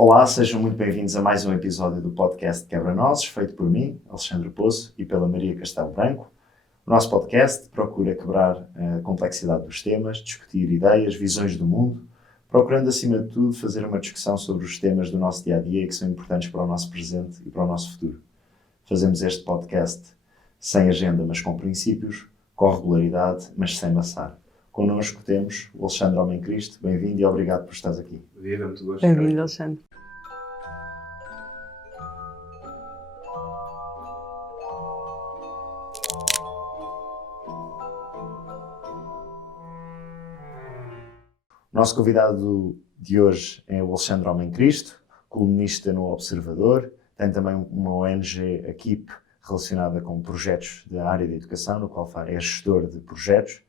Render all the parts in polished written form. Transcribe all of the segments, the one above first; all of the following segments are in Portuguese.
Olá, sejam muito bem-vindos a mais um episódio do podcast Quebra-Nozes, feito por mim, Alexandre Poço, e pela Maria Castelo Branco. O nosso podcast procura quebrar a complexidade dos temas, discutir ideias, visões do mundo, procurando, acima de tudo, fazer uma discussão sobre os temas do nosso dia-a-dia que são importantes para o nosso presente e para o nosso futuro. Fazemos este podcast sem agenda, mas com princípios, com regularidade, mas sem maçar. Connosco temos o Alexandre Homem Cristo. Bem-vindo e obrigado por estares aqui. Viva, muito gosto. Bem-vindo, Alexandre. O nosso convidado de hoje é o Alexandre Homem Cristo, colunista no Observador, tem também uma ONG, a KEEP, relacionada com projetos da área da educação, no qual é gestor de projetos.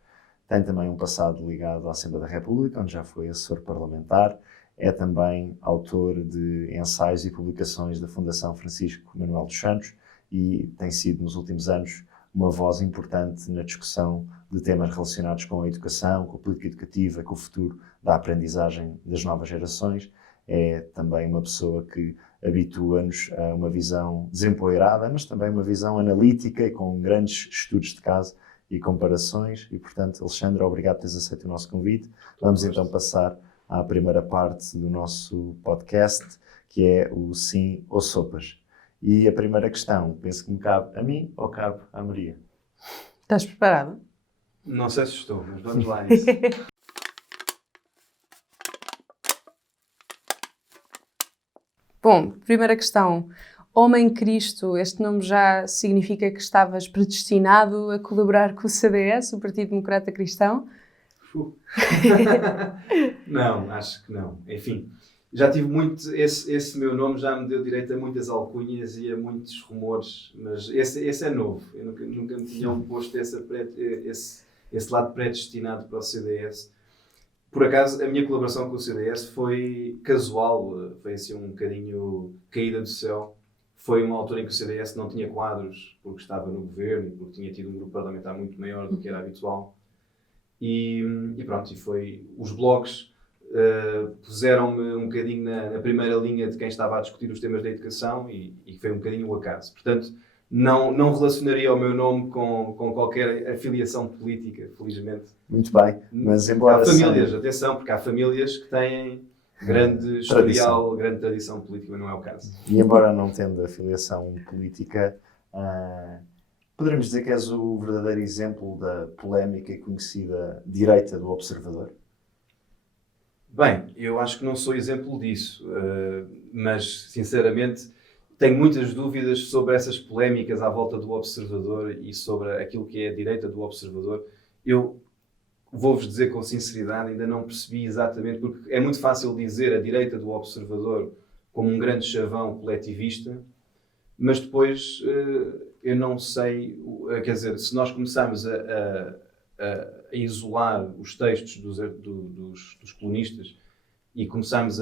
Tem também um passado ligado à Assembleia da República, onde já foi assessor parlamentar. É também autor de ensaios e publicações da Fundação Francisco Manuel dos Santos e tem sido, nos últimos anos, uma voz importante na discussão de temas relacionados com a educação, com a política educativa, com o futuro da aprendizagem das novas gerações. É também uma pessoa que habitua-nos a uma visão desempoeirada, mas também uma visão analítica e com grandes estudos de caso e comparações. E, portanto, Alexandre, obrigado por teres aceito o nosso convite. Vamos então passar à primeira parte do nosso podcast, que é o Sim ou Sopas. E a primeira questão, penso que me cabe a mim ou cabe à Maria? Estás preparado? Não sei se estou, mas vamos lá nisso. Bom, primeira questão. Homem Cristo, este nome já significa que estavas predestinado a colaborar com o CDS, o Partido Democrata Cristão? Não, acho que não. Enfim, já tive muito... Esse meu nome já me deu direito a muitas alcunhas e a muitos rumores, mas esse é novo. Eu nunca me tinham posto esse lado predestinado para o CDS. Por acaso, a minha colaboração com o CDS foi casual, foi assim um bocadinho caída do céu. Foi uma altura em que o CDS não tinha quadros, porque estava no governo e porque tinha tido um grupo parlamentar muito maior do que era habitual. E pronto, e foi... Os blogs puseram-me um bocadinho na primeira linha de quem estava a discutir os temas da educação e foi um bocadinho o acaso. Portanto, não relacionaria o meu nome com qualquer afiliação política, felizmente. Muito bem, mas embora... Há famílias, atenção, porque há famílias que têm grande historial, grande tradição política, mas não é o caso. E embora não tendo afiliação política, poderemos dizer que és o verdadeiro exemplo da polémica e conhecida direita do Observador? Bem, eu acho que não sou exemplo disso, mas, sinceramente, tenho muitas dúvidas sobre essas polémicas à volta do Observador e sobre aquilo que é a direita do Observador. Eu vou-vos dizer com sinceridade, ainda não percebi exatamente, porque é muito fácil dizer a direita do Observador como um grande chavão coletivista, mas depois eu não sei, quer dizer, se nós começarmos a isolar os textos dos colunistas e começarmos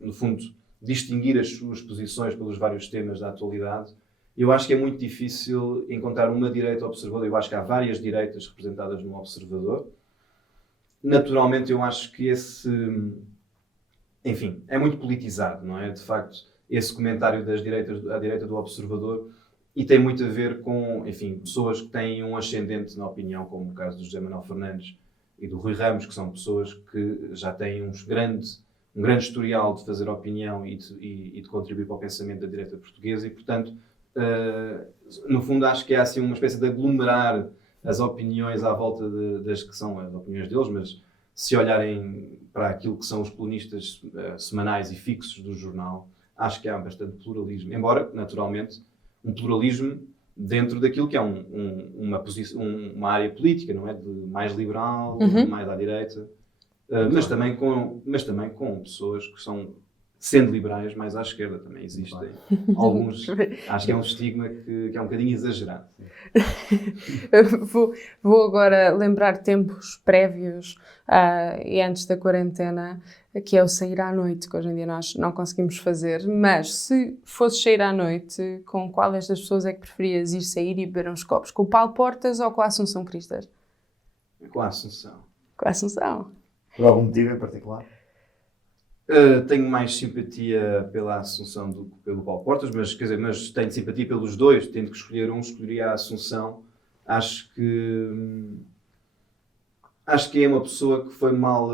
no fundo, distinguir as suas posições pelos vários temas da atualidade, eu acho que é muito difícil encontrar uma direita observadora. Eu acho que há várias direitas representadas no Observador. Naturalmente, eu acho que enfim, é muito politizado, não é? De facto, esse comentário da direita do Observador, e tem muito a ver com, enfim, pessoas que têm um ascendente na opinião, como o caso do José Manuel Fernandes e do Rui Ramos, que são pessoas que já têm um grande historial de fazer opinião e de contribuir para o pensamento da direita portuguesa e, portanto, no fundo acho que é assim uma espécie de aglomerar as opiniões à volta das que são as opiniões deles, mas se olharem para aquilo que são os colunistas semanais e fixos do jornal, acho que há bastante pluralismo, embora, naturalmente, um pluralismo dentro daquilo que é uma área política, não é? De mais liberal, mais à direita, mas também com pessoas que são, sendo liberais, mais à esquerda também existem. Alguns, acho que é um estigma que é um bocadinho exagerado. Vou agora lembrar tempos prévios e antes da quarentena, que é o sair à noite, que hoje em dia nós não conseguimos fazer, mas se fosse sair à noite, com qual destas pessoas é que preferias ir sair e beber uns copos? Com o Paulo Portas ou com a Assunção Cristas? Com a Assunção. Com a Assunção. Por algum motivo em particular? Tenho mais simpatia pela Assunção do que pelo Paulo Portas, mas, quer dizer, mas tenho simpatia pelos dois. Tendo que escolher um, escolheria a Assunção. Acho que é uma pessoa que foi mal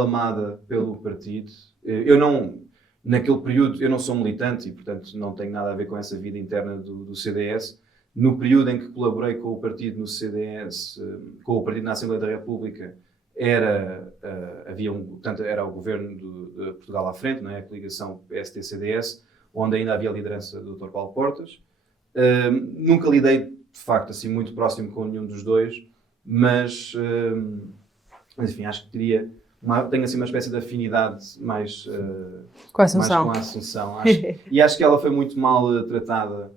amada pelo partido. Eu não, naquele período, eu não sou militante e, portanto, não tenho nada a ver com essa vida interna do CDS. No período em que colaborei com o partido no CDS, com o partido na Assembleia da República, era o governo de Portugal à frente, não é? A coligação PSD-CDS, onde ainda havia a liderança do Dr. Paulo Portas. Nunca lidei, de facto, assim, muito próximo com nenhum dos dois, mas enfim, acho que tenho assim uma espécie de afinidade mais Com a Assunção. mais com a Assunção. E acho que ela foi muito mal tratada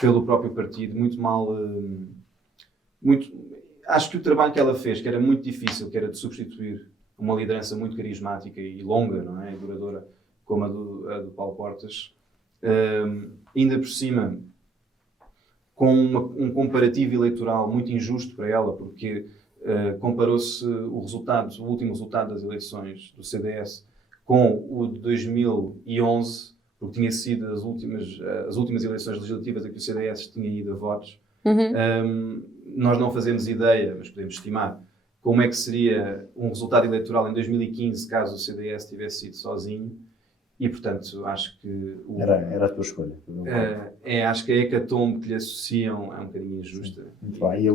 pelo próprio partido, acho que o trabalho que ela fez, que era muito difícil, que era de substituir uma liderança muito carismática e longa, não é? E duradoura, como a do Paulo Portas, ainda por cima, com um comparativo eleitoral muito injusto para ela, porque comparou-se o último resultado das eleições do CDS com o de 2011, porque tinha sido as últimas eleições legislativas em que o CDS tinha ido a votos. Nós não fazemos ideia, mas podemos estimar, como é que seria um resultado eleitoral em 2015 caso o CDS tivesse ido sozinho. E, portanto, acho que... Era a tua escolha. Acho que a hecatombe que lhe associam é um bocadinho injusta. Sim. Muito bem. E a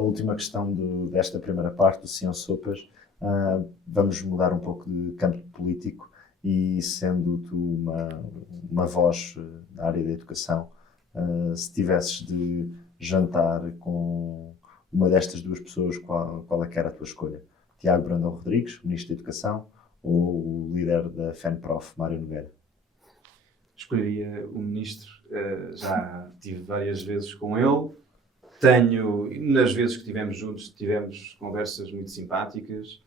última questão desta primeira parte, do Sr. Sopas, vamos mudar um pouco de campo político e, sendo tu uma voz na área da educação, se tivesses de jantar com uma destas duas pessoas, qual é que era a tua escolha? Tiago Brandão Rodrigues, Ministro da Educação, ou o líder da FENPROF, Mário Nogueira? Escolheria o Ministro. Já tive várias vezes com ele. Nas vezes que estivemos juntos, tivemos conversas muito simpáticas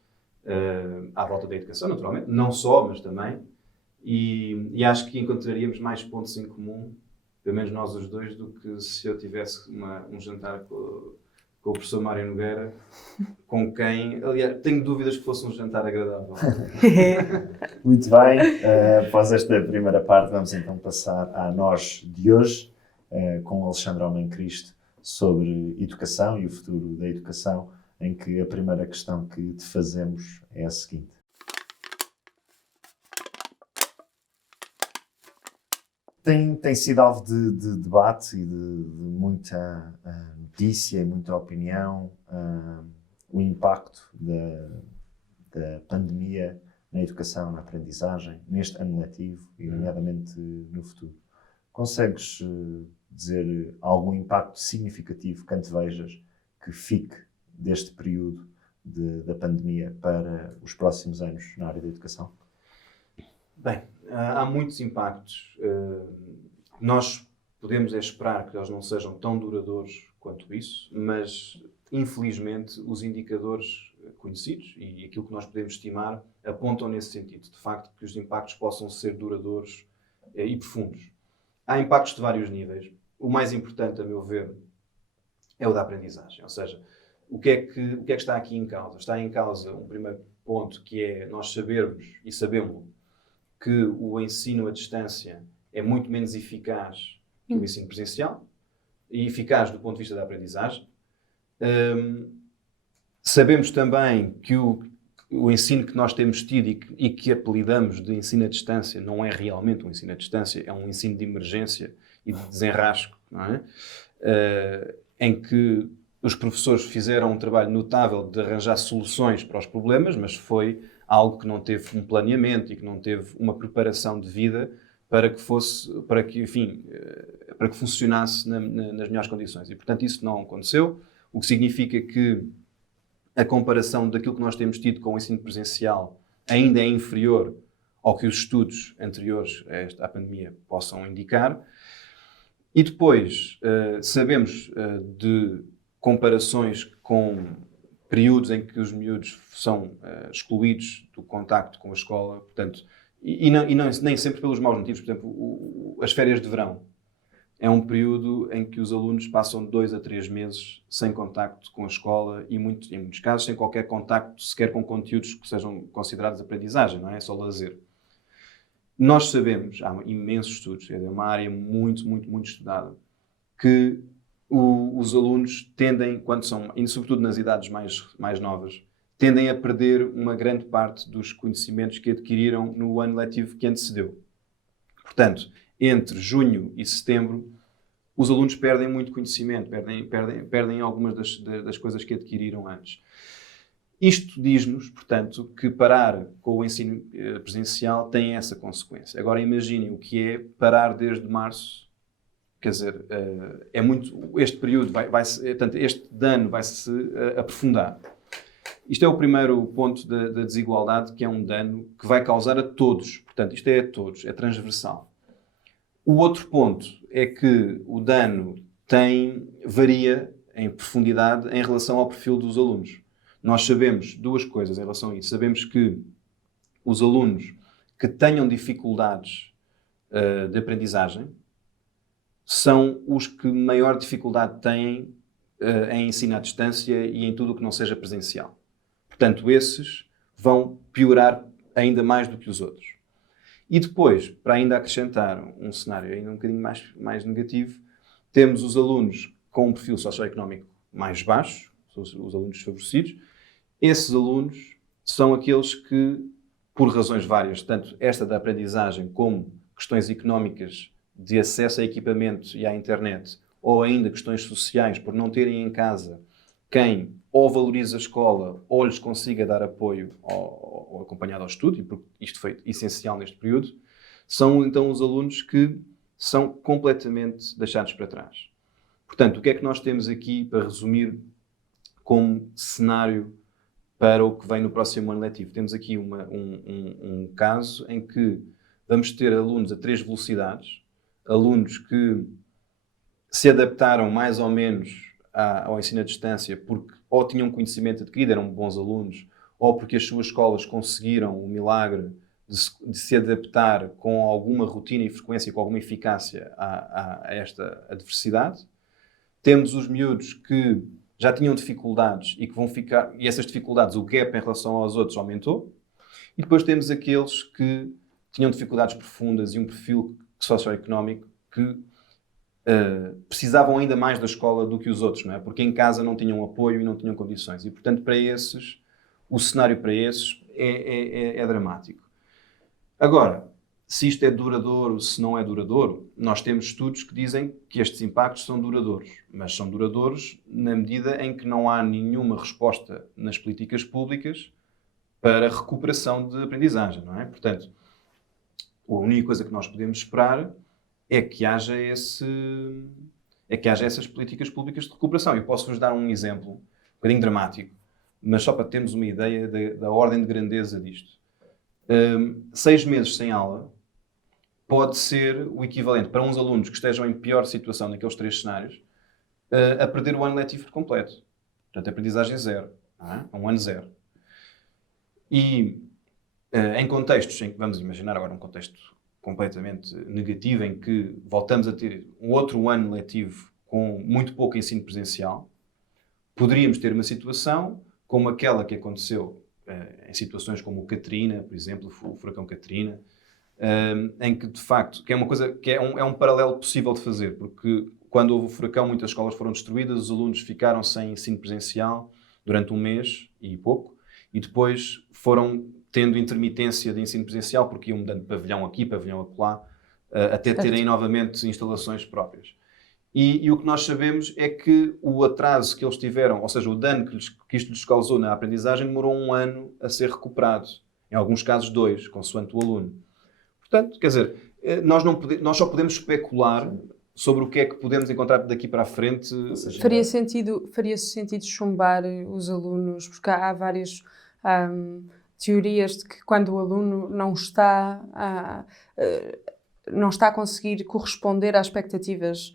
à volta da educação, naturalmente. Não só, mas também. E acho que encontraríamos mais pontos em comum, pelo menos nós os dois, do que se eu tivesse um jantar com o professor Mário Nogueira, com quem, aliás, tenho dúvidas que fosse um jantar agradável. Muito bem, após esta primeira parte, vamos então passar à nós de hoje, com o Alexandre Homem Cristo, sobre educação e o futuro da educação, em que a primeira questão que te fazemos é a seguinte. Tem sido alvo de debate e de muita notícia e muita opinião o impacto da pandemia na educação, na aprendizagem, neste ano letivo e, nomeadamente, no futuro. Consegues dizer algum impacto significativo que antevejas que fique deste período da pandemia para os próximos anos na área da educação? Bem, há muitos impactos. Nós podemos esperar que eles não sejam tão duradouros quanto isso, mas, infelizmente, os indicadores conhecidos e aquilo que nós podemos estimar apontam nesse sentido, de facto, que os impactos possam ser duradouros e profundos. Há impactos de vários níveis. O mais importante, a meu ver, é o da aprendizagem, ou seja, o que é que está aqui em causa? Está em causa um primeiro ponto, que é nós sabermos, e sabemos, que o ensino à distância é muito menos eficaz que o ensino presencial, e eficaz do ponto de vista da aprendizagem. Sabemos também que o ensino que nós temos tido e que apelidamos de ensino à distância não é realmente um ensino à distância, é um ensino de emergência e de desenrasco, não é? Em que os professores fizeram um trabalho notável de arranjar soluções para os problemas, mas foi algo que não teve um planeamento e que não teve uma preparação de vida para que funcionasse nas melhores condições. E, portanto, isso não aconteceu, o que significa que a comparação daquilo que nós temos tido com o ensino presencial ainda é inferior ao que os estudos anteriores à pandemia possam indicar. E depois, sabemos de comparações com períodos em que os miúdos são excluídos do contacto com a escola, portanto, nem sempre pelos maus motivos. Por exemplo, as férias de verão. é um período em que os alunos passam 2 a 3 meses sem contacto com a escola e, em muitos casos, sem qualquer contacto sequer com conteúdos que sejam considerados aprendizagem, não é? É só lazer. Nós sabemos, há imensos estudos, é uma área muito estudada, que os alunos tendem, quando são, e sobretudo nas idades mais novas, tendem a perder uma grande parte dos conhecimentos que adquiriram no ano letivo que antecedeu. Portanto, entre junho e setembro, os alunos perdem muito conhecimento, perdem algumas das coisas que adquiriram antes. Isto diz-nos, portanto, que parar com o ensino presencial tem essa consequência. Agora imaginem o que é parar desde março. Quer dizer, este período, portanto, este dano vai-se aprofundar. Isto é o primeiro ponto da desigualdade, que é um dano que vai causar a todos. Portanto, isto é a todos, é transversal. O outro ponto é que o dano varia em profundidade em relação ao perfil dos alunos. Nós sabemos 2 coisas em relação a isso. Sabemos que os alunos que tenham dificuldades de aprendizagem são os que maior dificuldade têm em ensino à distância e em tudo o que não seja presencial. Portanto, esses vão piorar ainda mais do que os outros. E depois, para ainda acrescentar um cenário ainda um bocadinho mais negativo, temos os alunos com um perfil socioeconómico mais baixo, os alunos desfavorecidos. Esses alunos são aqueles que, por razões várias, tanto esta da aprendizagem como questões económicas de acesso a equipamento e à internet, ou ainda questões sociais, por não terem em casa quem ou valoriza a escola ou lhes consiga dar apoio ou acompanhado ao estudo, e porque isto foi essencial neste período, são então os alunos que são completamente deixados para trás. Portanto, o que é que nós temos aqui para resumir como cenário para o que vem no próximo ano letivo? Temos aqui um caso em que vamos ter alunos a 3 velocidades, alunos que se adaptaram mais ou menos ao ensino à distância porque ou tinham conhecimento adquirido, eram bons alunos, ou porque as suas escolas conseguiram o milagre de se adaptar com alguma rotina e frequência, com alguma eficácia a esta adversidade. Temos os miúdos que já tinham dificuldades e que vão ficar, e essas dificuldades, o gap em relação aos outros aumentou. E depois temos aqueles que tinham dificuldades profundas e um perfil socioeconómico que precisavam ainda mais da escola do que os outros, não é? Porque em casa não tinham apoio e não tinham condições. E, portanto, para esses, o cenário para esses é dramático. Agora, se isto é duradouro, se não é duradouro, nós temos estudos que dizem que estes impactos são duradouros, mas são duradouros na medida em que não há nenhuma resposta nas políticas públicas para a recuperação de aprendizagem, não é? Portanto, a única coisa que nós podemos esperar é que haja essas políticas públicas de recuperação. Eu posso-vos dar um exemplo, um bocadinho dramático, mas só para termos uma ideia da ordem de grandeza disto. 6 meses sem aula pode ser o equivalente para uns alunos que estejam em pior situação naqueles 3 cenários a perder o ano letivo por completo. Portanto, a aprendizagem zero. Não é? Um ano zero. E em contextos em que, vamos imaginar agora um contexto completamente negativo, em que voltamos a ter um outro ano letivo com muito pouco ensino presencial, poderíamos ter uma situação como aquela que aconteceu em situações como o Katrina, por exemplo, o furacão Katrina, em que, de facto, que é uma coisa que é um paralelo possível de fazer, porque quando houve o furacão, muitas escolas foram destruídas, os alunos ficaram sem ensino presencial durante 1 mês e pouco, e depois foram tendo intermitência de ensino presencial, porque iam mudando de pavilhão aqui, pavilhão acolá, até terem novamente instalações próprias. E o que nós sabemos é que o atraso que eles tiveram, ou seja, o dano que isto lhes causou na aprendizagem, demorou 1 ano a ser recuperado. Em alguns casos 2, consoante o aluno. Portanto, quer dizer, nós só podemos especular sobre o que é que podemos encontrar daqui para a frente. Faria sentido chumbar os alunos, porque há várias teorias de que quando o aluno não está a conseguir corresponder às expectativas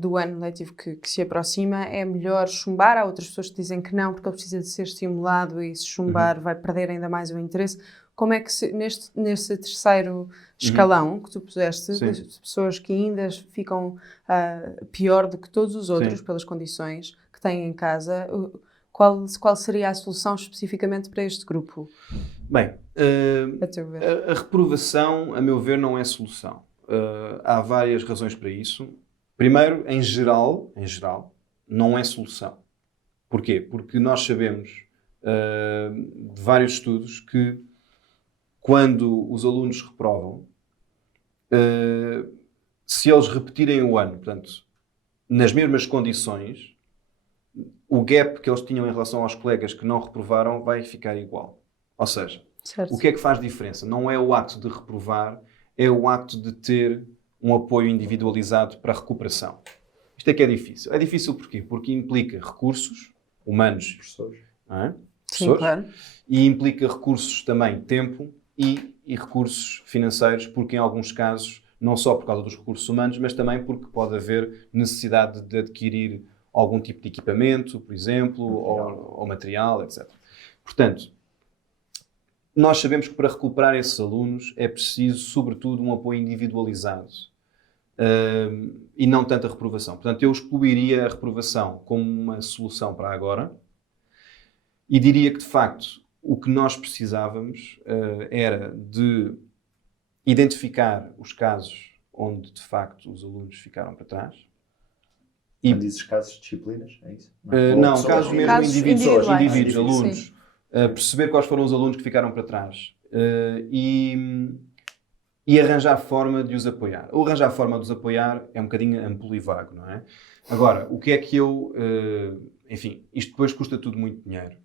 do ano letivo que se aproxima, é melhor chumbar. Há outras pessoas que dizem que não, porque ele precisa de ser estimulado e se chumbar vai perder ainda mais o interesse. como é que neste terceiro escalão que tu puseste, Sim. de pessoas que ainda ficam pior do que todos os outros Sim. pelas condições que têm em casa, qual seria a solução especificamente para este grupo? Bem, A teu ver? a reprovação, a meu ver, não é solução. Há várias razões para isso. Primeiro, em geral, não é solução. Porquê? Porque nós sabemos de vários estudos que quando os alunos reprovam, se eles repetirem o ano, portanto, nas mesmas condições, o gap que eles tinham em relação aos colegas que não reprovaram vai ficar igual. Ou seja, Certo. o que é que faz diferença? Não é o acto de reprovar, é o acto de ter um apoio individualizado para a recuperação. Isto é que é difícil. É difícil porquê? Porque implica recursos humanos, Professores. não é? Sim, Professores, claro. e implica recursos também, tempo e recursos financeiros, porque em alguns casos, não só por causa dos recursos humanos, mas também porque pode haver necessidade de adquirir algum tipo de equipamento, por exemplo, ou material, etc. Portanto, nós sabemos que para recuperar esses alunos é preciso, sobretudo, um apoio individualizado e não tanta reprovação. Portanto, eu excluiria a reprovação como uma solução para agora e diria que, de facto, o que nós precisávamos era de identificar os casos onde, de facto, os alunos ficaram para trás. E dizes casos de disciplinas, é isso? Não, casos mesmo Casos individuais. indivíduos, Sim. alunos. Perceber quais foram os alunos que ficaram para trás e arranjar forma de os apoiar. O arranjar forma de os apoiar é um bocadinho amplo e vago, não é? Agora, o que é que eu... enfim, isto depois custa tudo muito dinheiro.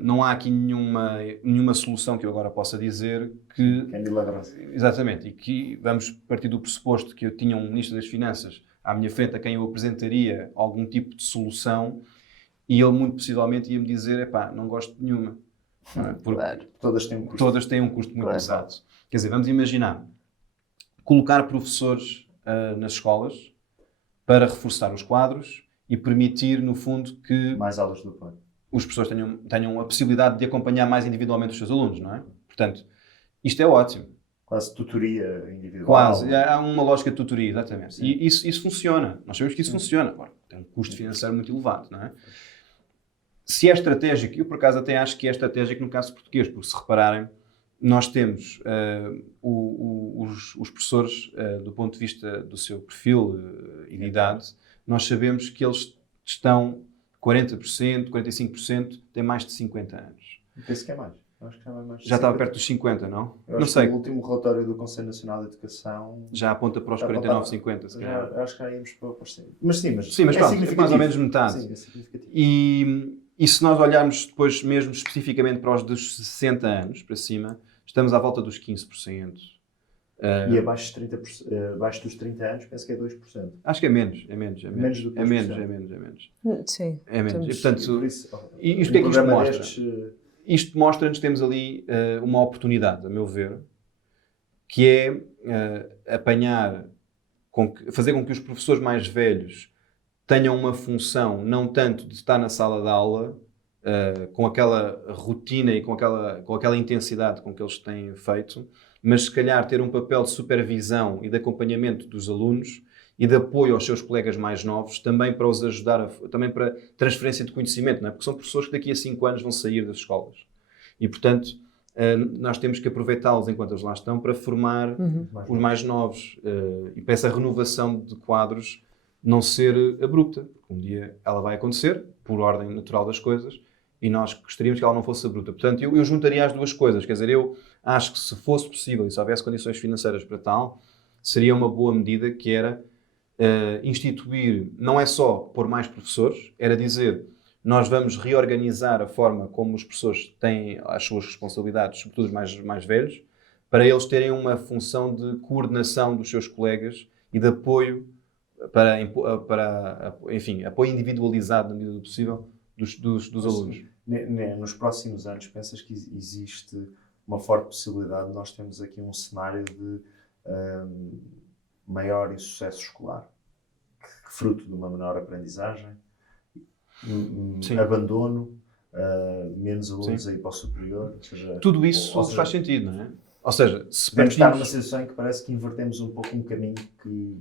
Não há aqui nenhuma solução que eu agora possa dizer que... É milagrosa. Exatamente, e que vamos partir do pressuposto que eu tinha um Ministro das Finanças à minha frente a quem eu apresentaria algum tipo de solução e ele muito possivelmente ia-me dizer, epá, não gosto de nenhuma. Porque Claro. Todas têm um custo. todas têm um custo muito Claro. pesado. Quer dizer, vamos imaginar colocar professores nas escolas para reforçar os quadros e permitir, no fundo, que Mais aulas do apoio. os professores tenham a possibilidade de acompanhar mais individualmente os seus alunos, não é? Portanto, isto é ótimo. Quase tutoria individual. Quase. Há uma lógica de tutoria, exatamente. Sim. E isso funciona. Nós sabemos que isso funciona. Agora, tem um custo financeiro muito elevado, não é? Se é estratégico, eu por acaso até acho que é estratégico no caso português, porque se repararem, nós temos os professores, do ponto de vista do seu perfil e de idade, nós sabemos que eles estão 40%, 45%, têm mais de 50 anos. Penso que é mais. Eu acho que é mais de Já estava 50. perto dos 50, não? Eu Não acho sei. que o último relatório do Conselho Nacional de Educação... Já aponta para os Já 49, apontava. 50, se calhar. Eu acho que já íamos para os 100. Mas sim, Sim, mas pronto, é mais ou menos metade. Sim, é significativo. E se nós olharmos depois mesmo especificamente para os dos 60 anos para cima, estamos à volta dos 15%. E abaixo, de 30%, abaixo dos 30 anos, penso que é 2%. Acho que é menos. É menos do que É 2%. menos. Sim. É menos. E, Temos- portanto, Por isso, e isto é que isto programa mostra? destes, Isto mostra-nos que temos ali uma oportunidade, a meu ver, que é fazer com que os professores mais velhos tenham uma função não tanto de estar na sala de aula com aquela rotina e com aquela intensidade com que eles têm feito, mas se calhar ter um papel de supervisão e de acompanhamento dos alunos e de apoio aos seus colegas mais novos, também para os ajudar, também para transferência de conhecimento, não é? Porque são professores que daqui a 5 anos vão sair das escolas. E, portanto, nós temos que aproveitá-los enquanto eles lá estão para formar os mais novos e para essa renovação de quadros não ser abrupta. Um dia ela vai acontecer, por ordem natural das coisas, e nós gostaríamos que ela não fosse abrupta. Portanto, eu juntaria as duas coisas. Quer dizer, eu acho que se fosse possível e se houvesse condições financeiras para tal, seria uma boa medida que era instituir, não é só pôr mais professores, era dizer, nós vamos reorganizar a forma como os professores têm as suas responsabilidades, sobretudo os mais velhos, para eles terem uma função de coordenação dos seus colegas e de apoio enfim, apoio individualizado na medida do possível dos alunos. Nos próximos anos, pensas que existe uma forte possibilidade de nós termos aqui um cenário de maior insucesso escolar, fruto de uma menor aprendizagem, Sim. abandono, menos alunos aí para o superior. Ou seja, Tudo isso ou seja, faz sentido, não é? Ou seja, se podemos estar numa partimos... situação em que parece que invertemos um pouco um caminho que,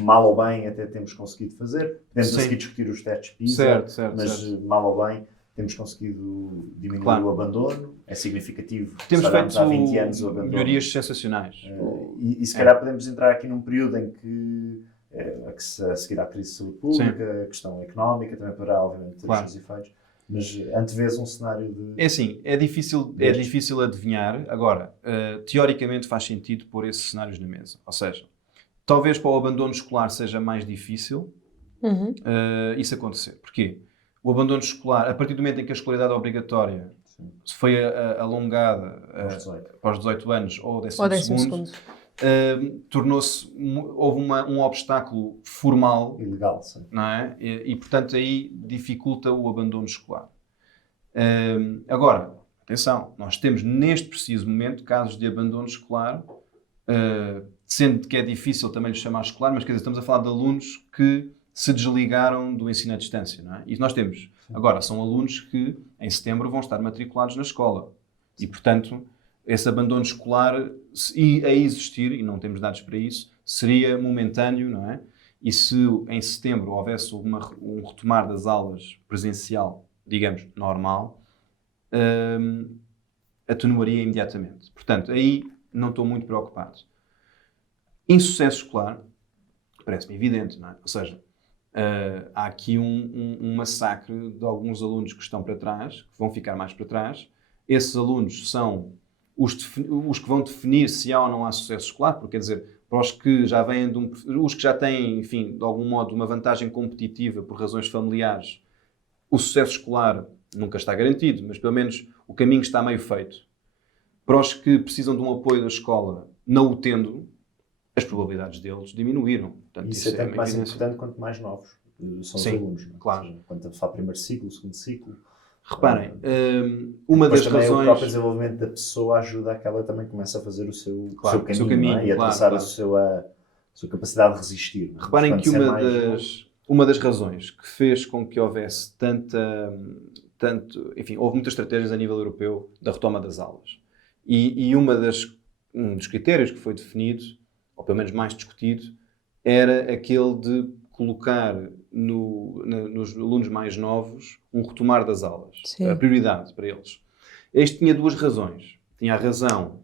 mal ou bem, até temos conseguido fazer. Podemos a Sim. seguir discutir os testes PISA, Certo, mas certo. mal ou bem temos conseguido diminuir Claro. o abandono. É significativo. Temos Se olharmos feito há 20 anos o abandono. melhorias sensacionais. E se calhar podemos entrar aqui num período em que, a seguir à crise de saúde pública, a questão económica também poderá, obviamente, ter os seus efeitos. Mas antevês um cenário de... É assim, é difícil adivinhar. Agora, teoricamente faz sentido pôr esses cenários na mesa. Ou seja, talvez para o abandono escolar seja mais difícil isso acontecer. Porquê? O abandono escolar, a partir do momento em que a escolaridade obrigatória foi alongada para os 18 anos ou 12º, houve um obstáculo formal, ilegal, sim. não é? E, portanto, aí dificulta o abandono escolar. Agora, atenção, nós temos neste preciso momento casos de abandono escolar, sendo que é difícil também lhe chamar escolar, mas quer dizer, estamos a falar de alunos que se desligaram do ensino à distância, não é? E nós temos, agora, são alunos que em setembro vão estar matriculados na escola. E, portanto, esse abandono escolar, a existir, e não temos dados para isso, seria momentâneo, não é? E se em setembro houvesse um retomar das aulas presencial, digamos, normal, atenuaria imediatamente. Portanto, aí não estou muito preocupado. Insucesso escolar, parece-me evidente, não é? Ou seja, há aqui um massacre de alguns alunos que estão para trás, que vão ficar mais para trás. Esses alunos são os que vão definir se há ou não há sucesso escolar, porque, quer dizer, para os que já vêm os que já têm, enfim, de algum modo, uma vantagem competitiva por razões familiares, o sucesso escolar nunca está garantido, mas pelo menos o caminho está meio feito. Para os que precisam de um apoio da escola, não o tendo, as probabilidades deles diminuíram. Portanto, isso é tanto mais importante quanto mais novos são os alunos. Não é? Claro. Ou seja, quando estamos a falar primeiro ciclo, segundo ciclo. Reparem, uma das também razões... o próprio desenvolvimento da pessoa ajuda a que ela também comece a fazer o seu caminho, não é? E a traçar a sua capacidade de resistir. Reparem que uma das razões que fez com que houvesse enfim, houve muitas estratégias a nível europeu da retoma das aulas. E um dos critérios que foi definido, ou pelo menos mais discutido, era aquele de colocar nos alunos mais novos um retomar das aulas. Sim. A prioridade para eles. Este tinha duas razões. Tinha a razão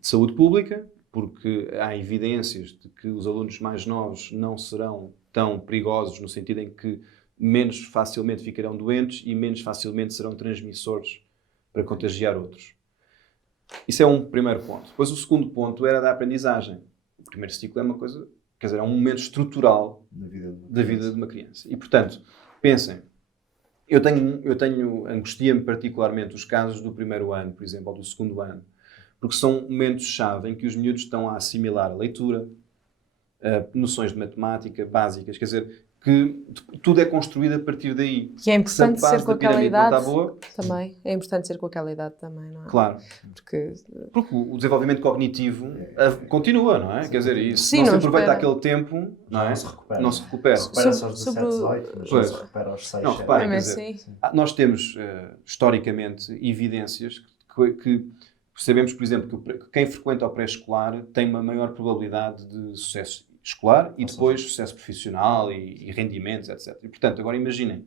de saúde pública, porque há evidências de que os alunos mais novos não serão tão perigosos no sentido em que menos facilmente ficarão doentes e menos facilmente serão transmissores para contagiar outros. Isso é um primeiro ponto. Depois o segundo ponto era da aprendizagem. O primeiro ciclo é uma coisa, quer dizer, é um momento estrutural da vida de uma criança. E, portanto, pensem, angustia-me particularmente os casos do primeiro ano, por exemplo, ou do segundo ano, porque são momentos-chave em que os miúdos estão a assimilar a leitura, noções de matemática básicas, quer dizer, que tudo é construído a partir daí. E é importante ser com aquela idade boa, também. É importante ser com aquela idade também, não é? Claro. Porque o desenvolvimento cognitivo continua, não é? Sim. Quer dizer, isso não se aproveita aquele tempo, não é? Não se recupera. Recupera-se aos 17, 18, mas não se recupera aos 6, não, 7. reparem, quer dizer, nós temos, historicamente, evidências que sabemos, por exemplo, que quem frequenta o pré-escolar tem uma maior probabilidade de sucesso escolar e depois sucesso profissional e rendimentos, etc. E, portanto, agora imaginem,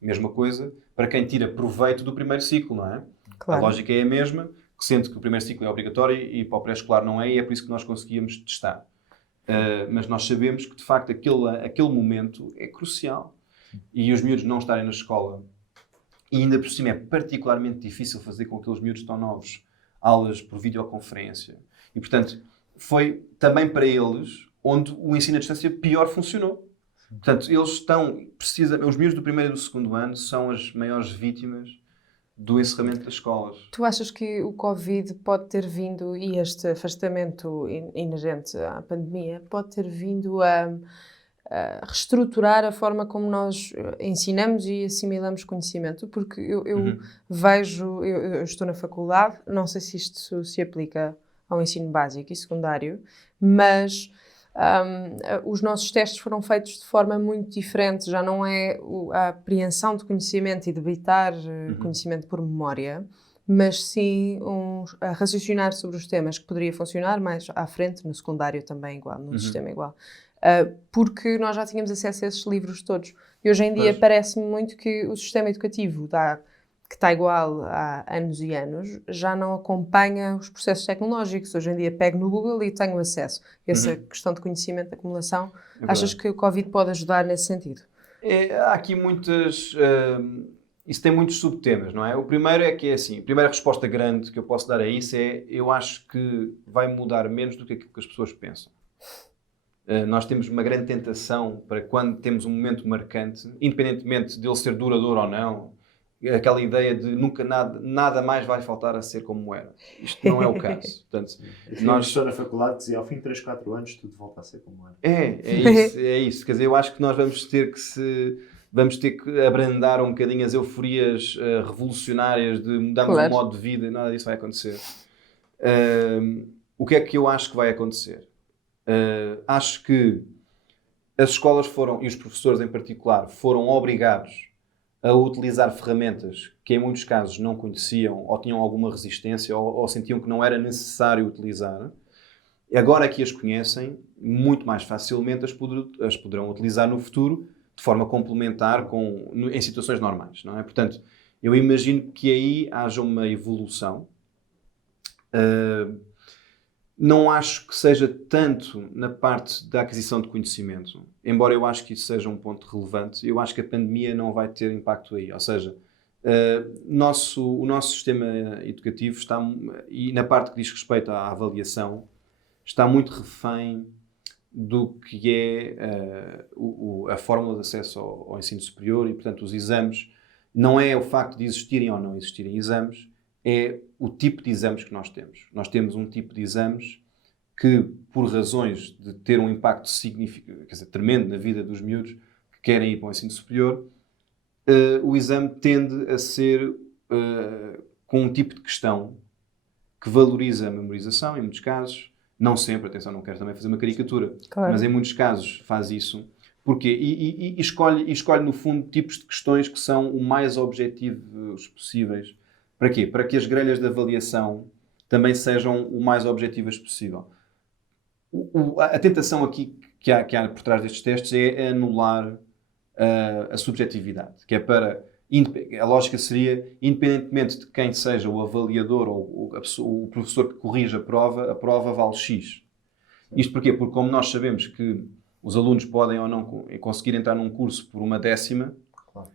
mesma coisa para quem tira proveito do primeiro ciclo, não é? Claro. A lógica é a mesma, sendo que o primeiro ciclo é obrigatório e para o pré-escolar não é, e é por isso que nós conseguíamos testar. Mas nós sabemos que, de facto, aquele momento é crucial. E os miúdos não estarem na escola, e ainda por cima é particularmente difícil fazer com que aqueles miúdos tão novos aulas por videoconferência. E, portanto, foi também para eles onde o ensino à distância pior funcionou. Portanto, os miúdos do primeiro e do segundo ano são as maiores vítimas do encerramento das escolas. Tu achas que o Covid pode ter vindo, e este afastamento inerente à pandemia, pode ter vindo a reestruturar a forma como nós ensinamos e assimilamos conhecimento? Porque eu vejo, eu estou na faculdade, não sei se isto se aplica ao ensino básico e secundário, mas Os nossos testes foram feitos de forma muito diferente, já não é a apreensão de conhecimento e debitar conhecimento por memória, mas sim a raciocinar sobre os temas que poderia funcionar mais à frente, no secundário também igual, no sistema igual. Porque nós já tínhamos acesso a esses livros todos. E hoje em dia parece-me muito que o sistema educativo que está igual há anos e anos, já não acompanha os processos tecnológicos. Hoje em dia pego no Google e tenho acesso. Essa questão de conhecimento, de acumulação, achas que o Covid pode ajudar nesse sentido? Há aqui muitas... isso tem muitos subtemas, não é? O primeiro é que é assim, a primeira resposta grande que eu posso dar a isso é, eu acho que vai mudar menos do que aquilo que as pessoas pensam. Nós temos uma grande tentação para quando temos um momento marcante, independentemente de ele ser duradouro ou não, aquela ideia de nunca nada mais vai faltar a ser como era. Isto não é o caso. Portanto, nós estou na faculdade dizia, ao fim de 3, 4 anos tudo volta a ser como era. É isso. Quer dizer, eu acho que nós vamos ter que abrandar um bocadinho as euforias revolucionárias de mudarmos o modo de vida, nada disso vai acontecer. O que é que eu acho que vai acontecer? Acho que as escolas e os professores em particular, foram obrigados a utilizar ferramentas que em muitos casos não conheciam ou tinham alguma resistência ou sentiam que não era necessário utilizar. Agora que as conhecem, muito mais facilmente as poderão utilizar no futuro de forma complementar em situações normais, não é? Portanto, eu imagino que aí haja uma evolução. Não acho que seja tanto na parte da aquisição de conhecimento, embora eu acho que isso seja um ponto relevante. Eu acho que a pandemia não vai ter impacto aí. Ou seja, o nosso sistema educativo está, e na parte que diz respeito à avaliação, está muito refém do que é a fórmula de acesso ao ensino superior e, portanto, os exames. Não é o facto de existirem ou não existirem exames, é o tipo de exames que nós temos. Nós temos um tipo de exames que, por razões de ter um impacto tremendo na vida dos miúdos que querem ir para o ensino superior, o exame tende a ser com um tipo de questão que valoriza a memorização, em muitos casos. Não sempre, atenção, não quero também fazer uma caricatura, claro, mas em muitos casos faz isso. Porquê? E escolhe, no fundo, tipos de questões que são o mais objetivos possíveis. Para quê? Para que as grelhas de avaliação também sejam o mais objetivas possível. A tentação aqui que há por trás destes testes é anular a subjetividade, que é para... A lógica seria, independentemente de quem seja o avaliador ou o professor que corrige a prova vale X. Isto porquê? Porque como nós sabemos que os alunos podem ou não conseguir entrar num curso por uma 10ª, claro,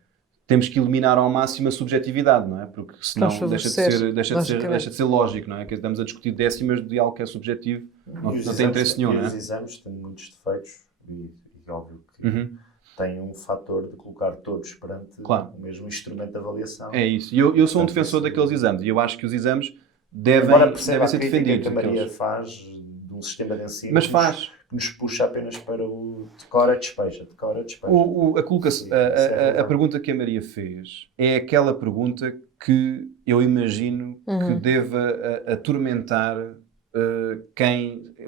temos que eliminar ao máximo a subjetividade, não é? Porque senão deixa de ser lógico, não é? Que estamos a discutir 10º de algo que é subjetivo, não tem interesse nenhum, não é? Os exames têm muitos defeitos e óbvio que tem um fator de colocar todos perante o mesmo instrumento de avaliação. É isso. E eu sou um defensor daqueles exames e eu acho que os exames devem ser defendidos. Que a Maria faz de um sistema de ensino, mas faz, que nos puxa apenas para o decora, despeja. A pergunta que a Maria fez é aquela pergunta que eu imagino que deva atormentar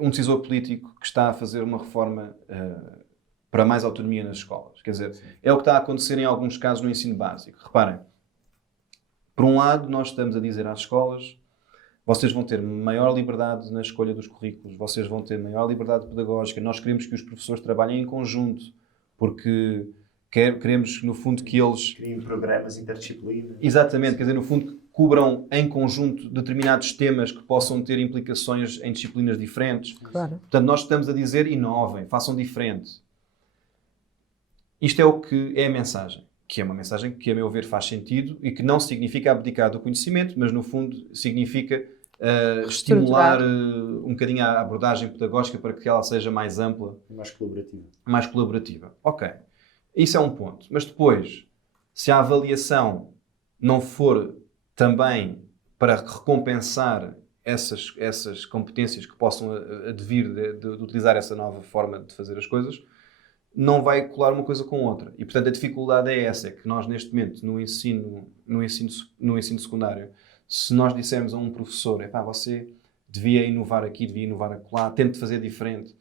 um decisor político que está a fazer uma reforma para mais autonomia nas escolas. Quer dizer, é o que está a acontecer em alguns casos no ensino básico. Reparem, por um lado, nós estamos a dizer às escolas: vocês vão ter maior liberdade na escolha dos currículos, vocês vão ter maior liberdade pedagógica, nós queremos que os professores trabalhem em conjunto, porque queremos, no fundo, que eles... criem programas interdisciplinares. Exatamente, quer dizer, no fundo, que cubram em conjunto determinados temas que possam ter implicações em disciplinas diferentes. Claro. Portanto, nós estamos a dizer: inovem, façam diferente. Isto é o que é a mensagem, que é uma mensagem que, a meu ver, faz sentido e que não significa abdicar do conhecimento, mas, no fundo, significa estimular um bocadinho a abordagem pedagógica para que ela seja mais ampla. E mais colaborativa. Mais colaborativa. Ok. Isso é um ponto. Mas depois, se a avaliação não for também para recompensar essas competências que possam advir de utilizar essa nova forma de fazer as coisas, não vai colar uma coisa com outra. E, portanto, a dificuldade é essa, que nós, neste momento, no ensino secundário, se nós dissermos a um professor: você devia inovar aqui, devia inovar acolá, tente fazer diferente,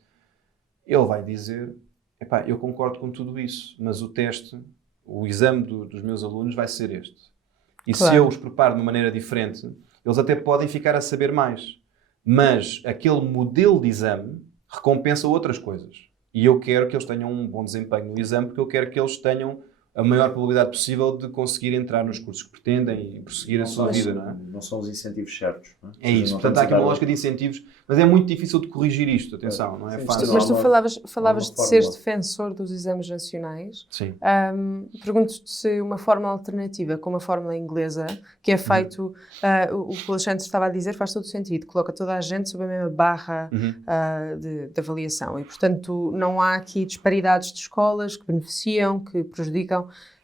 ele vai dizer, epá, eu concordo com tudo isso, mas o teste, o exame dos meus alunos vai ser este. E Claro. se eu os preparo de uma maneira diferente, eles até podem ficar a saber mais. Mas aquele modelo de exame recompensa outras coisas. E eu quero que eles tenham um bom desempenho no exame, porque eu quero que eles tenham a maior probabilidade possível de conseguir entrar nos cursos que pretendem e prosseguir a sua vida, não é? Não são os incentivos certos. Não é? É isso. Portanto, há aqui uma lógica de incentivos, mas é muito difícil de corrigir isto, atenção, não é Sim, fácil. Mas tu uma- falavas uma de seres fórmula. defensor dos exames nacionais. Sim. Pergunto-te se uma fórmula alternativa, como a fórmula inglesa, que é feito, o que o Alexandre estava a dizer faz todo o sentido, coloca toda a gente sob a mesma barra de avaliação e, portanto, não há aqui disparidades de escolas que beneficiam, que prejudicam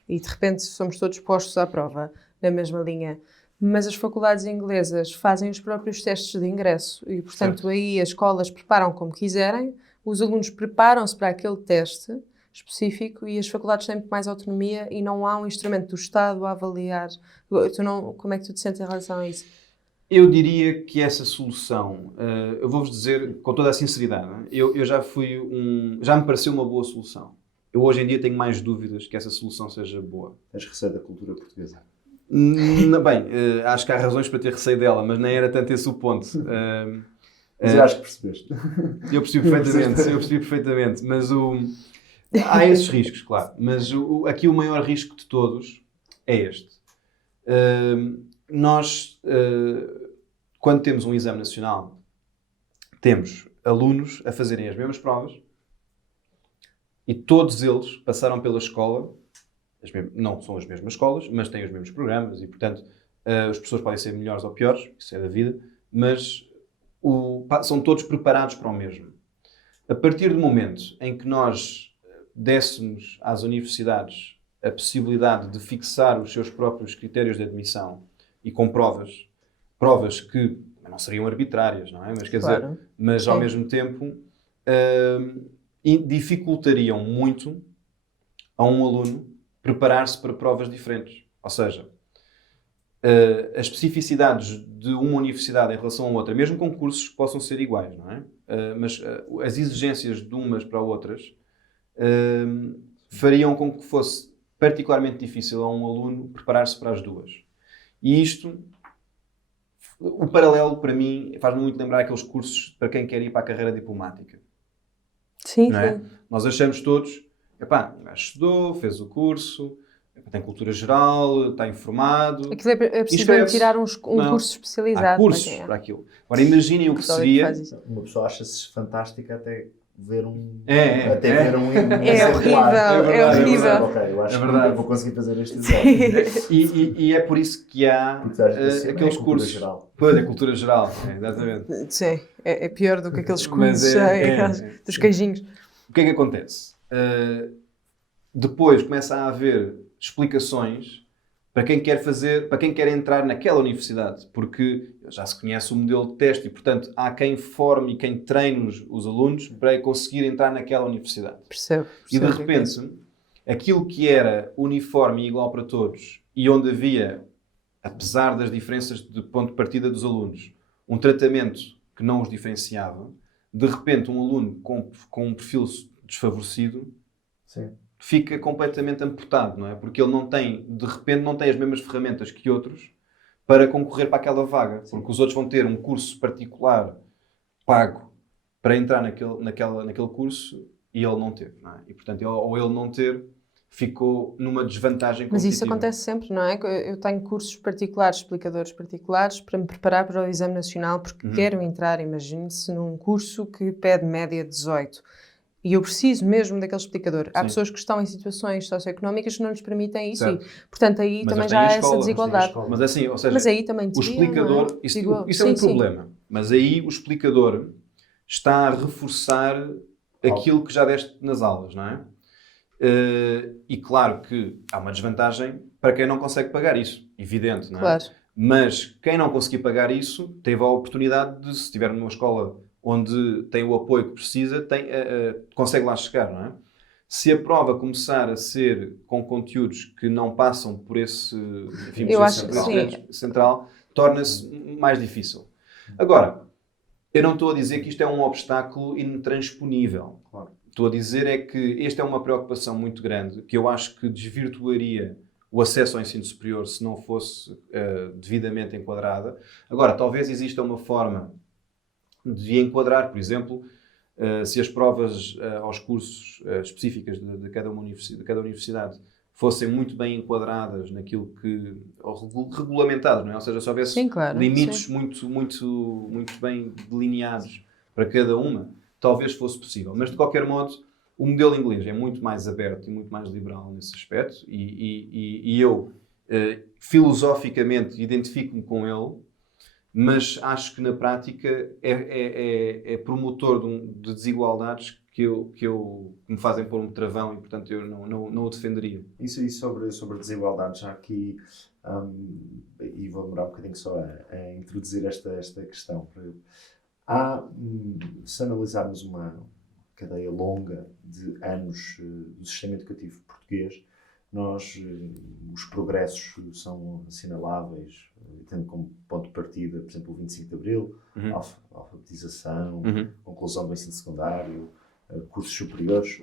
e, de repente, somos todos postos à prova na mesma linha. Mas as faculdades inglesas fazem os próprios testes de ingresso e, portanto, Certo. aí as escolas preparam como quiserem, os alunos preparam-se para aquele teste específico e as faculdades têm muito mais autonomia e não há um instrumento do Estado a avaliar. Como é que tu te sentes em relação a isso? Eu diria que essa solução, eu vou-vos dizer com toda a sinceridade, não é? Eu já já me pareceu uma boa solução. Eu hoje em dia tenho mais dúvidas que essa solução seja boa. Tens receio da cultura portuguesa. Bem, acho que há razões para ter receio dela, mas nem era tanto esse o ponto. Mas eu acho que percebeste. Eu percebi perfeitamente, mas há esses riscos, claro. Mas aqui o maior risco de todos é este. Nós, quando temos um exame nacional, temos alunos a fazerem as mesmas provas e todos eles passaram pela escola, não são as mesmas escolas, mas têm os mesmos programas e, portanto, os professores podem ser melhores ou piores, isso é da vida, mas são todos preparados para o mesmo. A partir do momento em que nós dessemos às universidades a possibilidade de fixar os seus próprios critérios de admissão e com provas que não seriam arbitrárias, não é? Mas, quer dizer, mas ao mesmo tempo dificultariam muito a um aluno preparar-se para provas diferentes. Ou seja, as especificidades de uma universidade em relação a outra, mesmo com cursos que possam ser iguais, não é? Mas as exigências de umas para outras fariam com que fosse particularmente difícil a um aluno preparar-se para as duas. E isto, o paralelo para mim, faz-me muito lembrar aqueles cursos para quem quer ir para a carreira diplomática. Sim, Não é? sim. Nós achamos todos, epá, o gajo estudou, fez o curso, tem cultura geral, está informado. Aquilo é preciso inscreve-se. tirar um Não. curso especializado. Há cursos para quem é. para aquilo. Agora imaginem o que Pessoal seria. faz isso. Uma pessoa acha-se fantástica até ver um... É. ver um É exemplar. horrível, é horrível. Ok, eu acho É que verdade. nunca vou conseguir fazer este exame. E é por isso que há Porque acho que assim, aqueles é cultura cursos. geral. Pois, é cultura geral, exatamente. Sim, é pior do que aqueles Mas cursos dos queijinhos. O que é que acontece? Depois começa a haver explicações para quem quer entrar naquela universidade, porque já se conhece o modelo de teste e, portanto, há quem forme e quem treine os alunos para conseguir entrar naquela universidade. Percebo. E, de repente, aquilo que era uniforme e igual para todos e onde havia, apesar das diferenças de ponto de partida dos alunos, um tratamento que não os diferenciava, de repente um aluno com um perfil desfavorecido Sim. fica completamente amputado, não é? Porque ele de repente não tem as mesmas ferramentas que outros para concorrer para aquela vaga. Sim. Porque os outros vão ter um curso particular pago para entrar naquele curso e ele não teve, não é? E portanto, ou ele não ter, ficou numa desvantagem competitiva. Mas isso acontece sempre, não é? Eu tenho cursos particulares, explicadores particulares, para me preparar para o Exame Nacional, porque quero entrar, imagine-se, num curso que pede média 18. E eu preciso mesmo daquele explicador. Há Sim. pessoas que estão em situações socioeconómicas que não lhes permitem isso. Certo. E, portanto, aí Mas também eles já têm há a essa escola, desigualdade. Mas assim, ou seja, Mas aí também o teria, explicador, não é? isso é um problema, mas aí o explicador está a reforçar aquilo que já deste nas aulas, não é? E claro que há uma desvantagem para quem não consegue pagar isso, evidente, não é? Claro. Mas quem não conseguir pagar isso teve a oportunidade de, se estiver numa escola onde tem o apoio que precisa, consegue lá chegar, não é? Se a prova começar a ser com conteúdos que não passam por esse, enfim, Eu acho que central, torna-se mais difícil. Agora, Eu não estou a dizer que isto é um obstáculo intransponível. Claro. Estou a dizer é que esta é uma preocupação muito grande, que eu acho que desvirtuaria o acesso ao ensino superior se não fosse devidamente enquadrada. Agora, talvez exista uma forma de enquadrar, por exemplo, se as provas aos cursos específicas de cada universidade fossem muito bem enquadradas naquilo que... ou regulamentadas, não é? Ou seja, se houvesse Sim, claro, limites sim. muito bem delineados para cada uma, talvez fosse possível. Mas, de qualquer modo, o modelo inglês é muito mais aberto e muito mais liberal nesse aspecto e eu, filosoficamente, identifico-me com ele, mas acho que na prática é promotor de desigualdades que me fazem pôr um travão e, portanto, eu não o defenderia. Isso sobre desigualdades, já aqui, e vou demorar um bocadinho só a introduzir esta questão. Se analisarmos uma cadeia longa de anos do sistema educativo português, os progressos são assinaláveis, tendo como ponto de partida, por exemplo, o 25 de Abril, alfabetização, conclusão do ensino secundário, cursos superiores,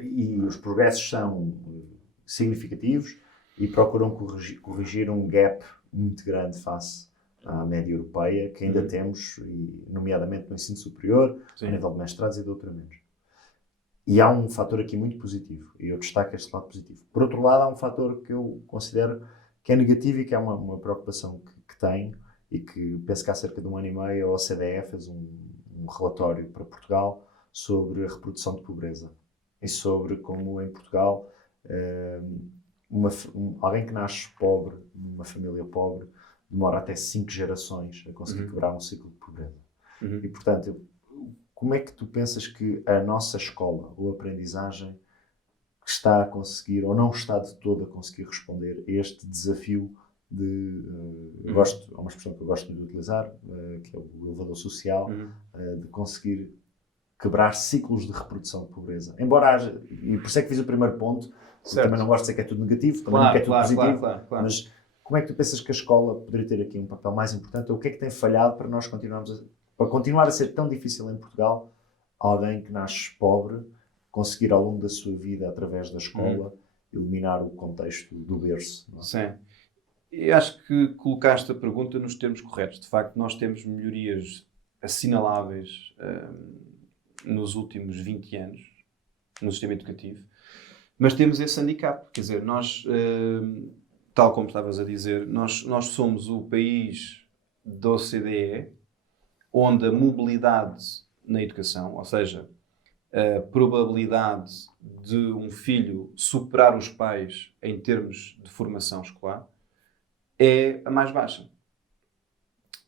e os progressos são significativos e procuram corrigir um gap muito grande face à média europeia, que ainda temos, nomeadamente no ensino superior, a nível de mestrados e doutoramentos. E há um fator aqui muito positivo, e eu destaco este lado positivo. Por outro lado, há um fator que eu considero que é negativo e que é uma preocupação que tenho, e que penso que há cerca de 1 ano e meio a OCDE fez um relatório para Portugal sobre a reprodução de pobreza e sobre como em Portugal alguém que nasce pobre, numa família pobre, demora até 5 gerações a conseguir quebrar um ciclo de pobreza. E, portanto, como é que tu pensas que a nossa escola ou a aprendizagem está a conseguir, ou não está de todo a conseguir responder a este desafio de... há uma expressão que eu gosto de utilizar, que é o elevador social, de conseguir quebrar ciclos de reprodução de pobreza. Embora haja... E por isso é que fiz o primeiro ponto. Eu também não gosto de dizer que é tudo negativo, também não que é tudo positivo. Claro. Mas como é que tu pensas que a escola poderia ter aqui um papel mais importante? Ou o que é que tem falhado para nós continuar a ser tão difícil em Portugal alguém que nasce pobre conseguir ao longo da sua vida, através da escola, eliminar o contexto do berço? Não é? Sim. Eu acho que colocaste a pergunta nos termos corretos. De facto, nós temos melhorias assinaláveis nos últimos 20 anos no sistema educativo, mas temos esse handicap. Quer dizer, nós, tal como estavas a dizer, nós somos o país da OCDE onde a mobilidade na educação, ou seja, a probabilidade de um filho superar os pais em termos de formação escolar é a mais baixa.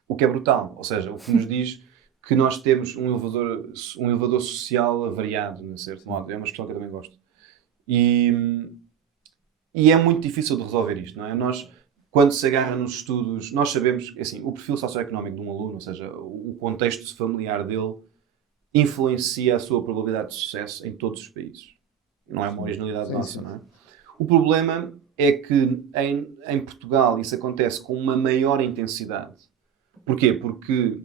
O que é brutal. Ou seja, o que nos diz que nós temos um elevador social avariado, de certo modo. É uma expressão que eu também gosto. E é muito difícil de resolver isto, não é? Nós, quando se agarra nos estudos, nós sabemos que assim, o perfil socioeconómico de um aluno, ou seja, o contexto familiar dele, influencia a sua probabilidade de sucesso em todos os países. Não é uma originalidade nossa, não é? O problema é que em Portugal isso acontece com uma maior intensidade. Porquê? Porque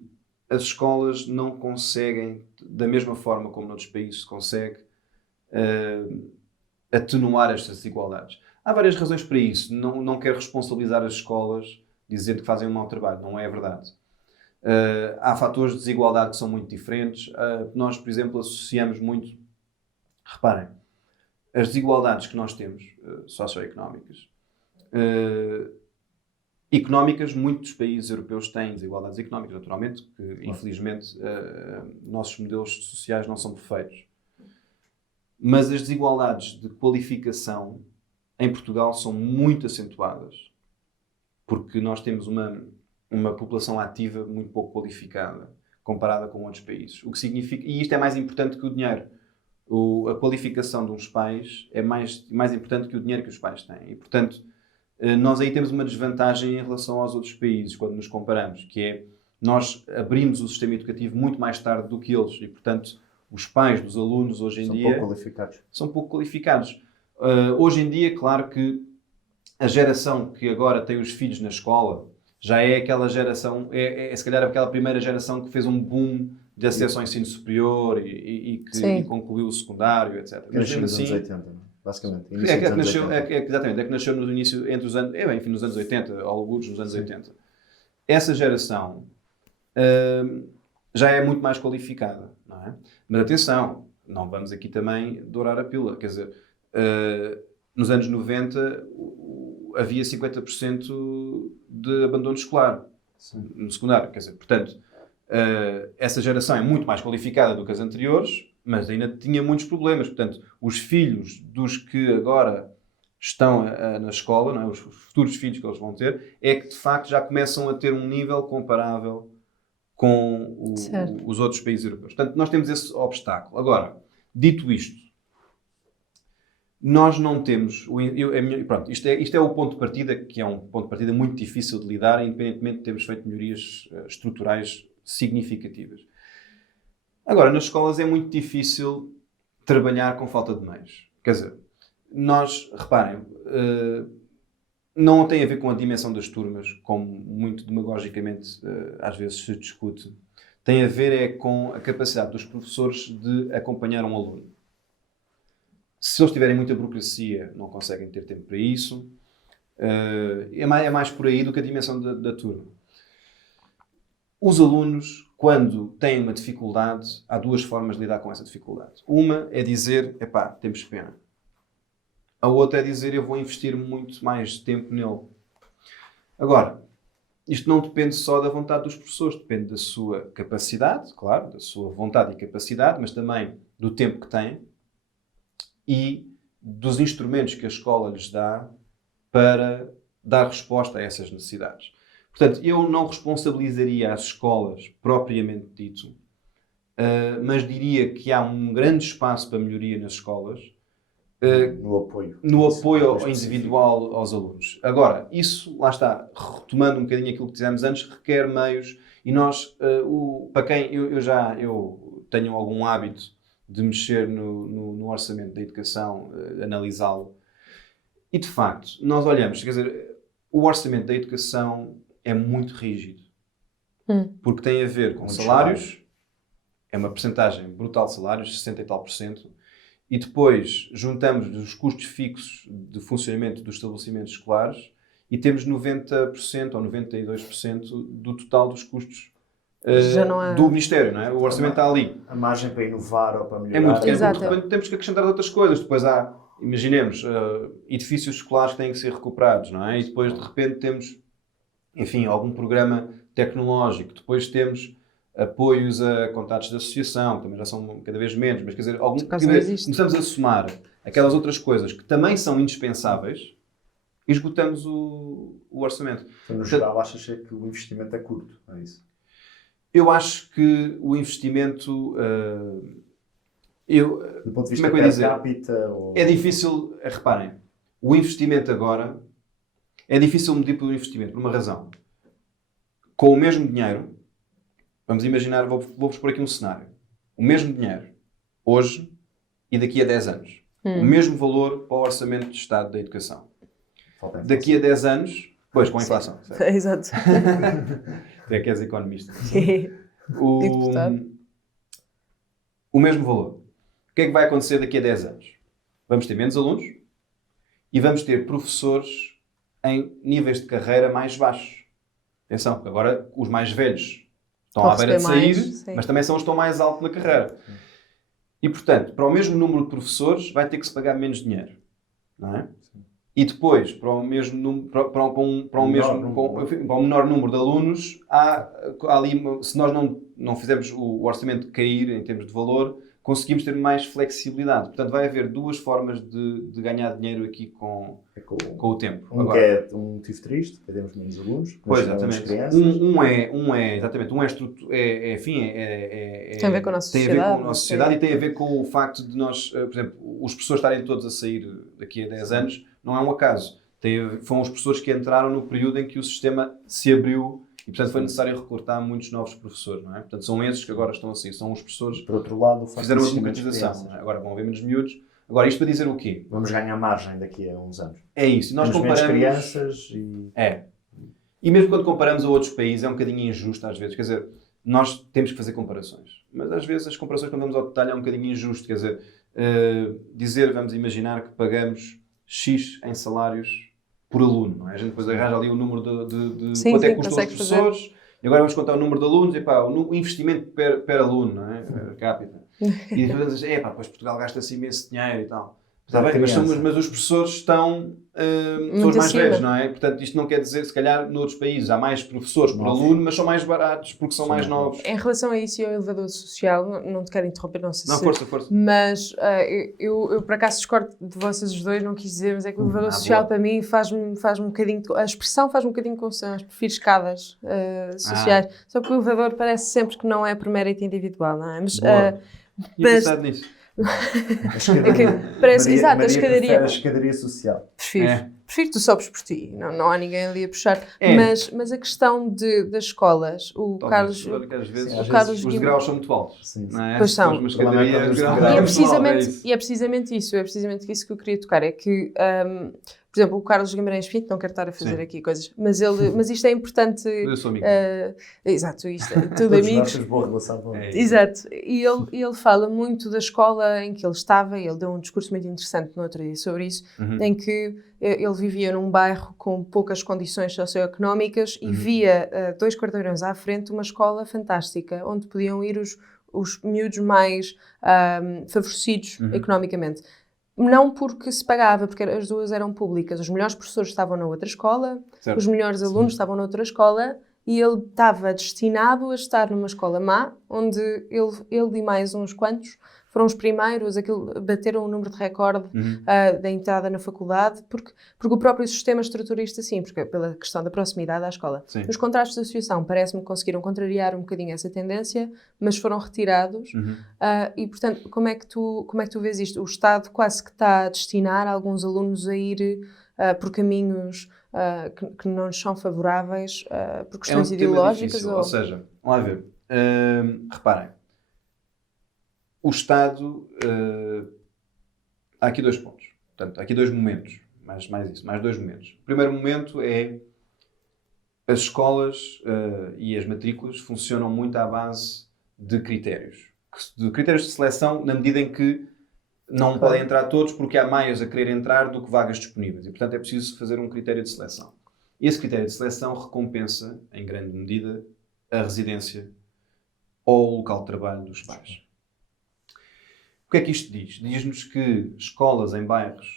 as escolas não conseguem, da mesma forma como noutros países se consegue, atenuar estas desigualdades. Há várias razões para isso. Não quero responsabilizar as escolas dizendo que fazem um mau trabalho. Não é verdade. Há fatores de desigualdade que são muito diferentes. Nós, por exemplo, associamos muito... Reparem, as desigualdades que nós temos, socioeconómicas, muitos países europeus têm desigualdades económicas, naturalmente, que infelizmente nossos modelos sociais não são perfeitos. Mas as desigualdades de qualificação em Portugal são muito acentuadas, porque nós temos uma população ativa muito pouco qualificada, comparada com outros países. O que significa, e isto é mais importante que o dinheiro. A qualificação de uns pais é mais importante que o dinheiro que os pais têm. E, portanto, nós aí temos uma desvantagem em relação aos outros países, quando nos comparamos, que é, nós abrimos o sistema educativo muito mais tarde do que eles. E, portanto, os pais dos alunos hoje em dia... São pouco qualificados. Hoje em dia, claro que a geração que agora tem os filhos na escola já é aquela geração, se calhar aquela primeira geração que fez um boom de acesso ao ensino superior e que concluiu o secundário, etc. Que nasceu nos anos 80, não é? Basicamente. Exatamente, é que nasceu no início, entre os anos, enfim, nos anos 80, alguns nos anos 80. Essa geração já é muito mais qualificada, não é? Mas atenção, não vamos aqui também dourar a pílula, quer dizer, nos anos 90 havia 50% de abandono escolar no secundário, quer dizer, portanto, essa geração é muito mais qualificada do que as anteriores, mas ainda tinha muitos problemas. Portanto, os filhos dos que agora estão na escola, não é? Os futuros filhos que eles vão ter, é que de facto já começam a ter um nível comparável com os outros países europeus. Portanto, nós temos esse obstáculo. Agora, dito isto, nós não temos... Pronto, isto é o ponto de partida, que é um ponto de partida muito difícil de lidar, independentemente de termos feito melhorias estruturais significativas. Agora, nas escolas é muito difícil trabalhar com falta de meios. Quer dizer, nós, reparem, não tem a ver com a dimensão das turmas, como muito demagogicamente às vezes se discute. Tem a ver com a capacidade dos professores de acompanhar um aluno. Se eles tiverem muita burocracia, não conseguem ter tempo para isso. É mais por aí do que a dimensão da turma. Os alunos, quando têm uma dificuldade, há duas formas de lidar com essa dificuldade. Uma é dizer, epá, temos pena. A outra é dizer, eu vou investir muito mais tempo nele. Agora, isto não depende só da vontade dos professores, depende da sua capacidade, claro, da sua vontade e capacidade, mas também do tempo que têm e dos instrumentos que a escola lhes dá para dar resposta a essas necessidades. Portanto, eu não responsabilizaria as escolas propriamente dito, mas diria que há um grande espaço para melhoria nas escolas, no apoio ao individual aos alunos. Agora, isso, lá está, retomando um bocadinho aquilo que dizemos antes, requer meios e nós, para quem eu tenho algum hábito de mexer no orçamento da educação, analisá-lo, e de facto, nós olhamos, quer dizer, o orçamento da educação é muito rígido, porque tem a ver com salários, é uma percentagem brutal de salários, 60 e tal %, e depois juntamos os custos fixos de funcionamento dos estabelecimentos escolares e temos 90% ou 92% do total dos custos do Ministério, não é? O orçamento está ali. A margem para inovar ou para melhorar. É muito tempo, porque temos que acrescentar outras coisas. Depois há, imaginemos, edifícios escolares que têm que ser recuperados, não é? E depois de repente temos, enfim, algum programa tecnológico. Depois temos apoios a contatos de associação, que também já são cada vez menos, mas quer dizer, começamos a somar aquelas outras coisas que também são indispensáveis e esgotamos o orçamento. Então, no geral, achas que o investimento é curto, não é isso? Eu acho que o investimento... do ponto de vista per capita... É difícil... Reparem, o investimento agora... É difícil medir pelo investimento, por uma razão. Com o mesmo dinheiro... Vamos imaginar, vou-vos pôr aqui um cenário. O mesmo dinheiro, hoje e daqui a 10 anos. O mesmo valor para o orçamento de Estado da educação. Daqui a 10 anos, pois, com a inflação. Exato. É que és economista. O mesmo valor. O que é que vai acontecer daqui a 10 anos? Vamos ter menos alunos e vamos ter professores em níveis de carreira mais baixos. Atenção, agora os mais velhos estão à beira de sair, mas também são os que estão mais alto na carreira. E, portanto, para o mesmo número de professores vai ter que se pagar menos dinheiro. Não é? E depois, para o mesmo para um menor número de alunos, há ali, se nós não fizermos o orçamento cair em termos de valor, conseguimos ter mais flexibilidade. Portanto, vai haver duas formas de ganhar dinheiro aqui com o tempo. Agora, que é um motivo triste, perdemos menos alunos, pois, exatamente. Crianças. Tem a ver com a nossa sociedade. E tem a ver com o facto de nós, por exemplo, os professores estarem todos a sair daqui a 10 anos, não é um acaso. Foram os professores que entraram no período em que o sistema se abriu e, portanto, foi necessário recrutar muitos novos professores, não é? Portanto, são esses que agora estão a sair. São os professores por outro lado, que fizeram a democratização. É? Agora vão haver menos miúdos. Agora, isto para dizer o quê? Vamos ganhar margem daqui a uns anos. É isso. Nós comparamos... menos crianças e... E mesmo quando comparamos a outros países, é um bocadinho injusto às vezes. Quer dizer, nós temos que fazer comparações. Mas às vezes as comparações, quando vamos ao detalhe, é um bocadinho injusto. Quer dizer, vamos imaginar que pagamos X em salários por aluno. Não é? A gente depois arranja ali o número de Sim, quanto é sim, que custam os consegue fazer. professores. E agora vamos contar o número de alunos. Epá, o investimento per aluno, não é? Capita. E depois dizem, pois Portugal gasta-se imenso dinheiro e tal. Está bem, mas os professores estão pessoas mais acima. velhos, não é? Portanto, isto não quer dizer, se calhar, noutros países há mais professores por aluno, mas são mais baratos porque são mais novos. Em relação a isso e ao elevador social, não te quero interromper, não sei se... Força. Mas eu por acaso discordo de vocês os dois, não quis dizer, mas é que o elevador social boa. para mim faz-me um bocadinho... A expressão faz-me um bocadinho confusão, eu prefiro escadas sociais. Só que o elevador parece sempre que não é por mérito individual, não é? Mas, Tinha pensado nisso. Parece, Maria, exato, Maria a escadaria. prefere a escadaria social. Prefiro, tu sobes por ti, não há ninguém ali a puxar. É. Mas a questão das escolas, o Talvez, Carlos... às vezes, o Carlos os degraus são muito altos. Sim. Não é? Pois são. Uma escadaria, E os degraus E é, são muito altos, precisamente, é precisamente isso que eu queria tocar. É que, por exemplo, o Carlos Guimarães Pinto, não quero estar a fazer aqui coisas, mas isto é importante. Eu sou amigo. Exato, isto é tudo Todos amigos. nós temos boa relação com ele. Exato. E ele fala muito da escola em que ele estava, e ele deu um discurso muito interessante no outro dia sobre isso, em que ele vivia num bairro com poucas condições socioeconómicas e via 2 quarteirões à frente uma escola fantástica, onde podiam ir os miúdos mais favorecidos economicamente. Não porque se pagava, porque as duas eram públicas. Os melhores professores estavam na outra escola, Certo. os melhores alunos estavam noutra escola, e ele estava destinado a estar numa escola má, onde ele e mais uns quantos foram os primeiros, bateram o número de recorde da entrada na faculdade, porque o próprio sistema estrutura isto assim, porque pela questão da proximidade à escola. Sim. Os contratos de associação parece-me que conseguiram contrariar um bocadinho essa tendência, mas foram retirados. E, portanto, como é que tu vês isto? O Estado quase que está a destinar alguns alunos a ir por caminhos que não lhes são favoráveis por questões ideológicas? Difícil. Ou seja, vamos lá ver. Reparem, o Estado... há aqui 2 pontos. Portanto, há aqui 2 momentos. Mais 2 momentos. O primeiro momento é as escolas e as matrículas funcionam muito à base de critérios. De critérios de seleção, na medida em que não podem entrar todos porque há mais a querer entrar do que vagas disponíveis. E, portanto, é preciso fazer um critério de seleção. Esse critério de seleção recompensa, em grande medida, a residência ou o local de trabalho dos pais. O que é que isto diz? Diz-nos que escolas em bairros,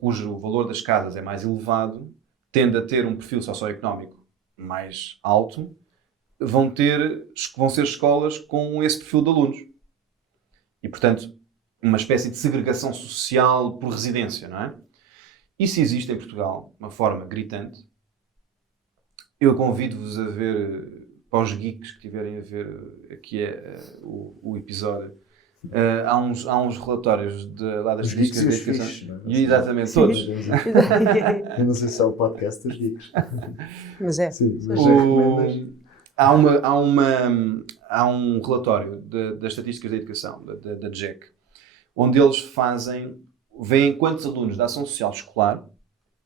cujo valor das casas é mais elevado, tende a ter um perfil socioeconómico mais alto, vão ser escolas com esse perfil de alunos. E, portanto, uma espécie de segregação social por residência, não é? Isso existe em Portugal, de uma forma gritante. Eu convido-vos a ver, para os geeks que estiverem a ver aqui o episódio, há uns relatórios lá das estatísticas da educação. Fixe, Exatamente, todos. Eu não sei se é o podcast dos geeks. Mas é. Sim, mas há um relatório das estatísticas da educação, da DGEC, onde eles veem quantos alunos da ação social escolar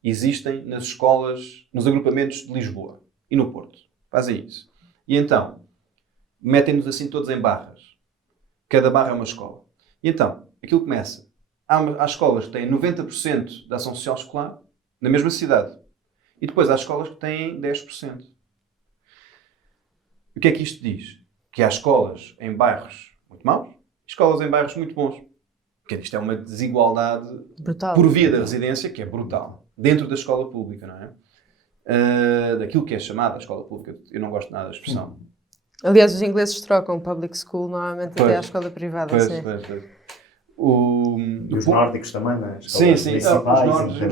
existem nas escolas, nos agrupamentos de Lisboa e no Porto. Fazem isso. E então, metem-nos assim todos em barras. Cada barra é uma escola. E então, aquilo começa. Há escolas que têm 90% da ação social escolar na mesma cidade. E depois há escolas que têm 10%. O que é que isto diz? Que há escolas em bairros muito maus e escolas em bairros muito bons. Porque isto é uma desigualdade Brutal. por via da residência que é brutal. Dentro da escola pública, não é? Daquilo que é chamada a escola pública. Eu não gosto nada da expressão. Aliás, os ingleses trocam public school normalmente até à escola privada. Pois. E os nórdicos também, não é? Sim. Os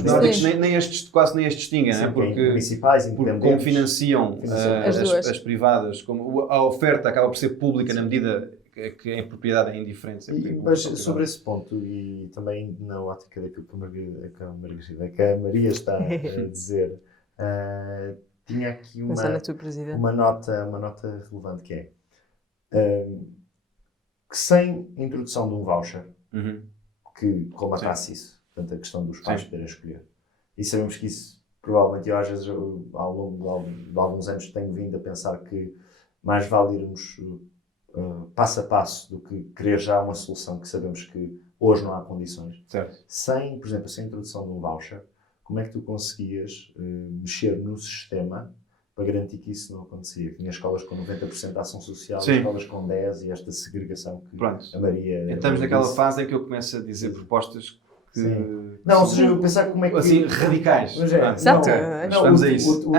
nórdicos quase nem as distinguem, não é? Porque municipais, como financiam as as privadas, como a oferta acaba por ser pública na medida que a propriedade é indiferente. Mas sobre esse ponto, e também na ótica daquilo que a Maria está a dizer, tinha aqui uma nota relevante que é que sem introdução de um voucher que colmatasse isso, portanto a questão dos pais poderem escolher, e sabemos que isso provavelmente eu às vezes, ao longo de alguns anos, tenho vindo a pensar que mais vale irmos passo a passo do que querer já uma solução que sabemos que hoje não há condições. Certo. Sem, por exemplo, sem a introdução de um voucher, como é que tu conseguias mexer no sistema para garantir que isso não acontecia? Tinha escolas com 90% de ação social, Sim. escolas com 10% e esta segregação que Pronto. a Maria... Estamos naquela disse. fase em que eu começo a dizer propostas que... Sim. Não, ou seja, eu pensar como é que... Assim, radicais. Mas é, Pronto. Exato. Vamos a isso.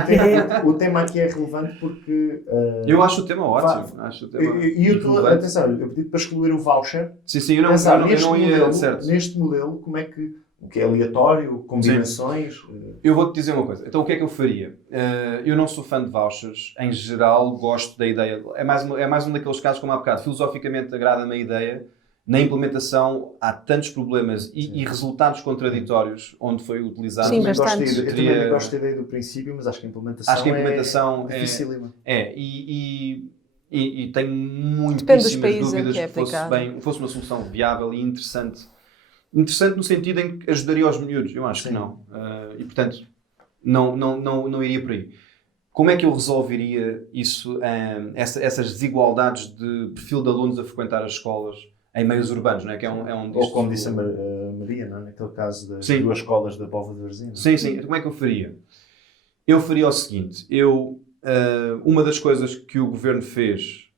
O tema aqui é relevante porque... Eu acho o tema ótimo. Acho o tema E relevante. atenção, eu pedi para excluir o voucher. Sim, sim, eu Pensar não ia... Certo. neste modelo, como é que... O que é aleatório, combinações... Eu vou-te dizer uma coisa. Então, o que é que eu faria? Eu não sou fã de vouchers. Em geral, gosto da ideia. É mais um daqueles casos, como há bocado. Filosoficamente, agrada-me a ideia. Na implementação, há tantos problemas e resultados contraditórios onde foi utilizado. Sim, Eu bastante. também gosto da ideia do princípio, mas acho que a implementação é dificílima. E tenho Depende dos muitíssimas países em dúvidas que é que fosse uma solução viável e interessante. Interessante no sentido em que ajudaria os miúdos. Eu acho que não. E, portanto, não iria por aí. Como é que eu resolveria isso, essas desigualdades de perfil de alunos a frequentar as escolas em meios urbanos, não é? Que é um Ou como disse a Maria, não é? Naquele caso das Sim. duas escolas da Póvoa de Varzim. Sim, sim. Como é que eu faria? Eu faria o seguinte. Uma das coisas que o governo fez,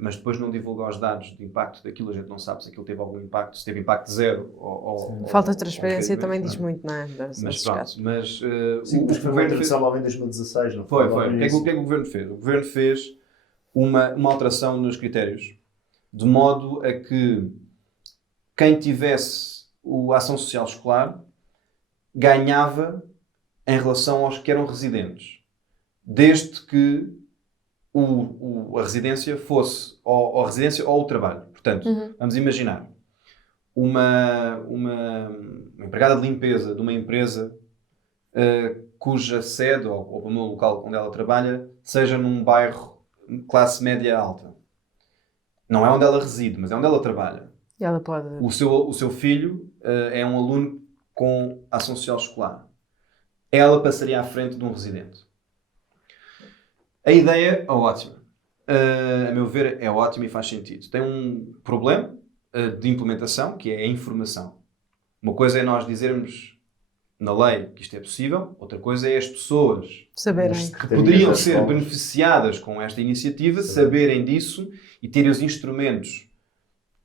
mas depois não divulgou os dados de impacto daquilo, a gente não sabe se aquilo teve algum impacto, se teve impacto zero ou Falta de transparência também diz não. muito, não é? Mas pronto, Sim, o mas foi uma governo introdução logo em 2016, não foi. foi? O que é que o governo fez? O governo fez uma alteração nos critérios, de modo a que quem tivesse a ação social escolar ganhava em relação aos que eram residentes, desde que a residência fosse ou a residência ou o trabalho. Portanto, vamos imaginar uma empregada de limpeza de uma empresa cuja sede ou no local onde ela trabalha seja num bairro classe média alta. Não é onde ela reside, mas é onde ela trabalha. E ela pode... O seu filho é um aluno com ação social escolar. Ela passaria à frente de um residente. A ideia é ótima. A meu ver, é ótima e faz sentido. Tem um problema de implementação, que é a informação. Uma coisa é nós dizermos na lei que isto é possível, outra coisa é as pessoas saberem que poderiam ser beneficiadas com esta iniciativa saberem disso e terem os instrumentos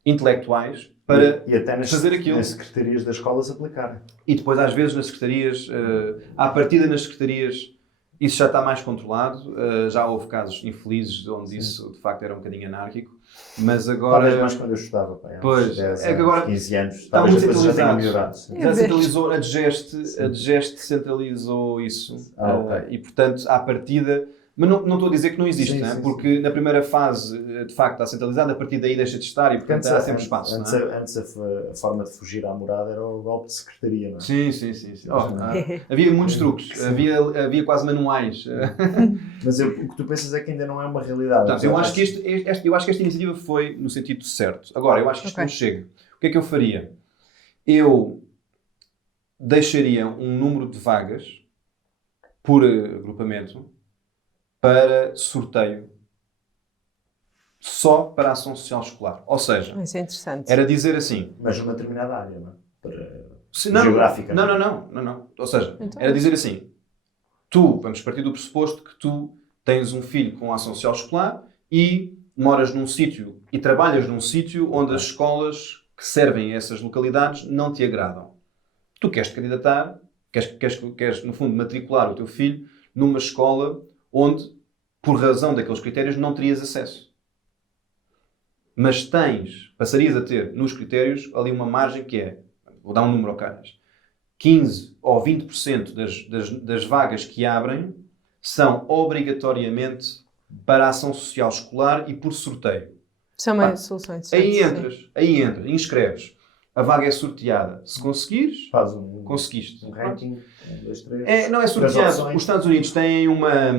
intelectuais para e até fazer aquilo. Nas secretarias das escolas aplicarem. E depois, às vezes, nas secretarias, à partida nas secretarias, isso já está mais controlado. Já houve casos infelizes onde isso, de facto, era um bocadinho anárquico. Mas agora... Talvez mais quando eu estudava, pois, 10 é que agora 15 anos. Está muito centralizado. Já centralizou, a DGEST centralizou isso. Ok. E, portanto, à partida... Mas não estou a dizer que não existe, Sim, porque na primeira fase, de facto, está centralizado, a partir daí deixa de estar e, portanto, há sempre espaço. Antes a forma de fugir à morada era o golpe de secretaria, não é? Sim. Havia muitos truques, havia quase manuais. Mas o que tu pensas é que ainda não é uma realidade. Portanto, eu acho que esta iniciativa foi no sentido certo. Agora, eu acho que isto não chega. O que é que eu faria? Eu deixaria um número de vagas por agrupamento para sorteio só para a ação social escolar. Ou seja, isso é interessante. era dizer assim... Mas numa determinada área, não é? Geográfica. Não. Ou seja, então, era dizer assim... Vamos partir do pressuposto que tu tens um filho com ação social escolar e moras num sítio e trabalhas num sítio onde as escolas que servem a essas localidades não te agradam. Tu queres te candidatar, queres no fundo matricular o teu filho numa escola onde, por razão daqueles critérios, não terias acesso. Mas passarias a ter nos critérios ali uma margem que é, vou dar um número ao caras, 15 ou 20% das vagas que abrem são obrigatoriamente para a ação social escolar e por sorteio. São mais soluções. Aí entras, inscreves. A vaga é sorteada. Se conseguires, conseguiste. Um ranking, 1, 2, 3. Não é sorteado. Os Estados Unidos têm uma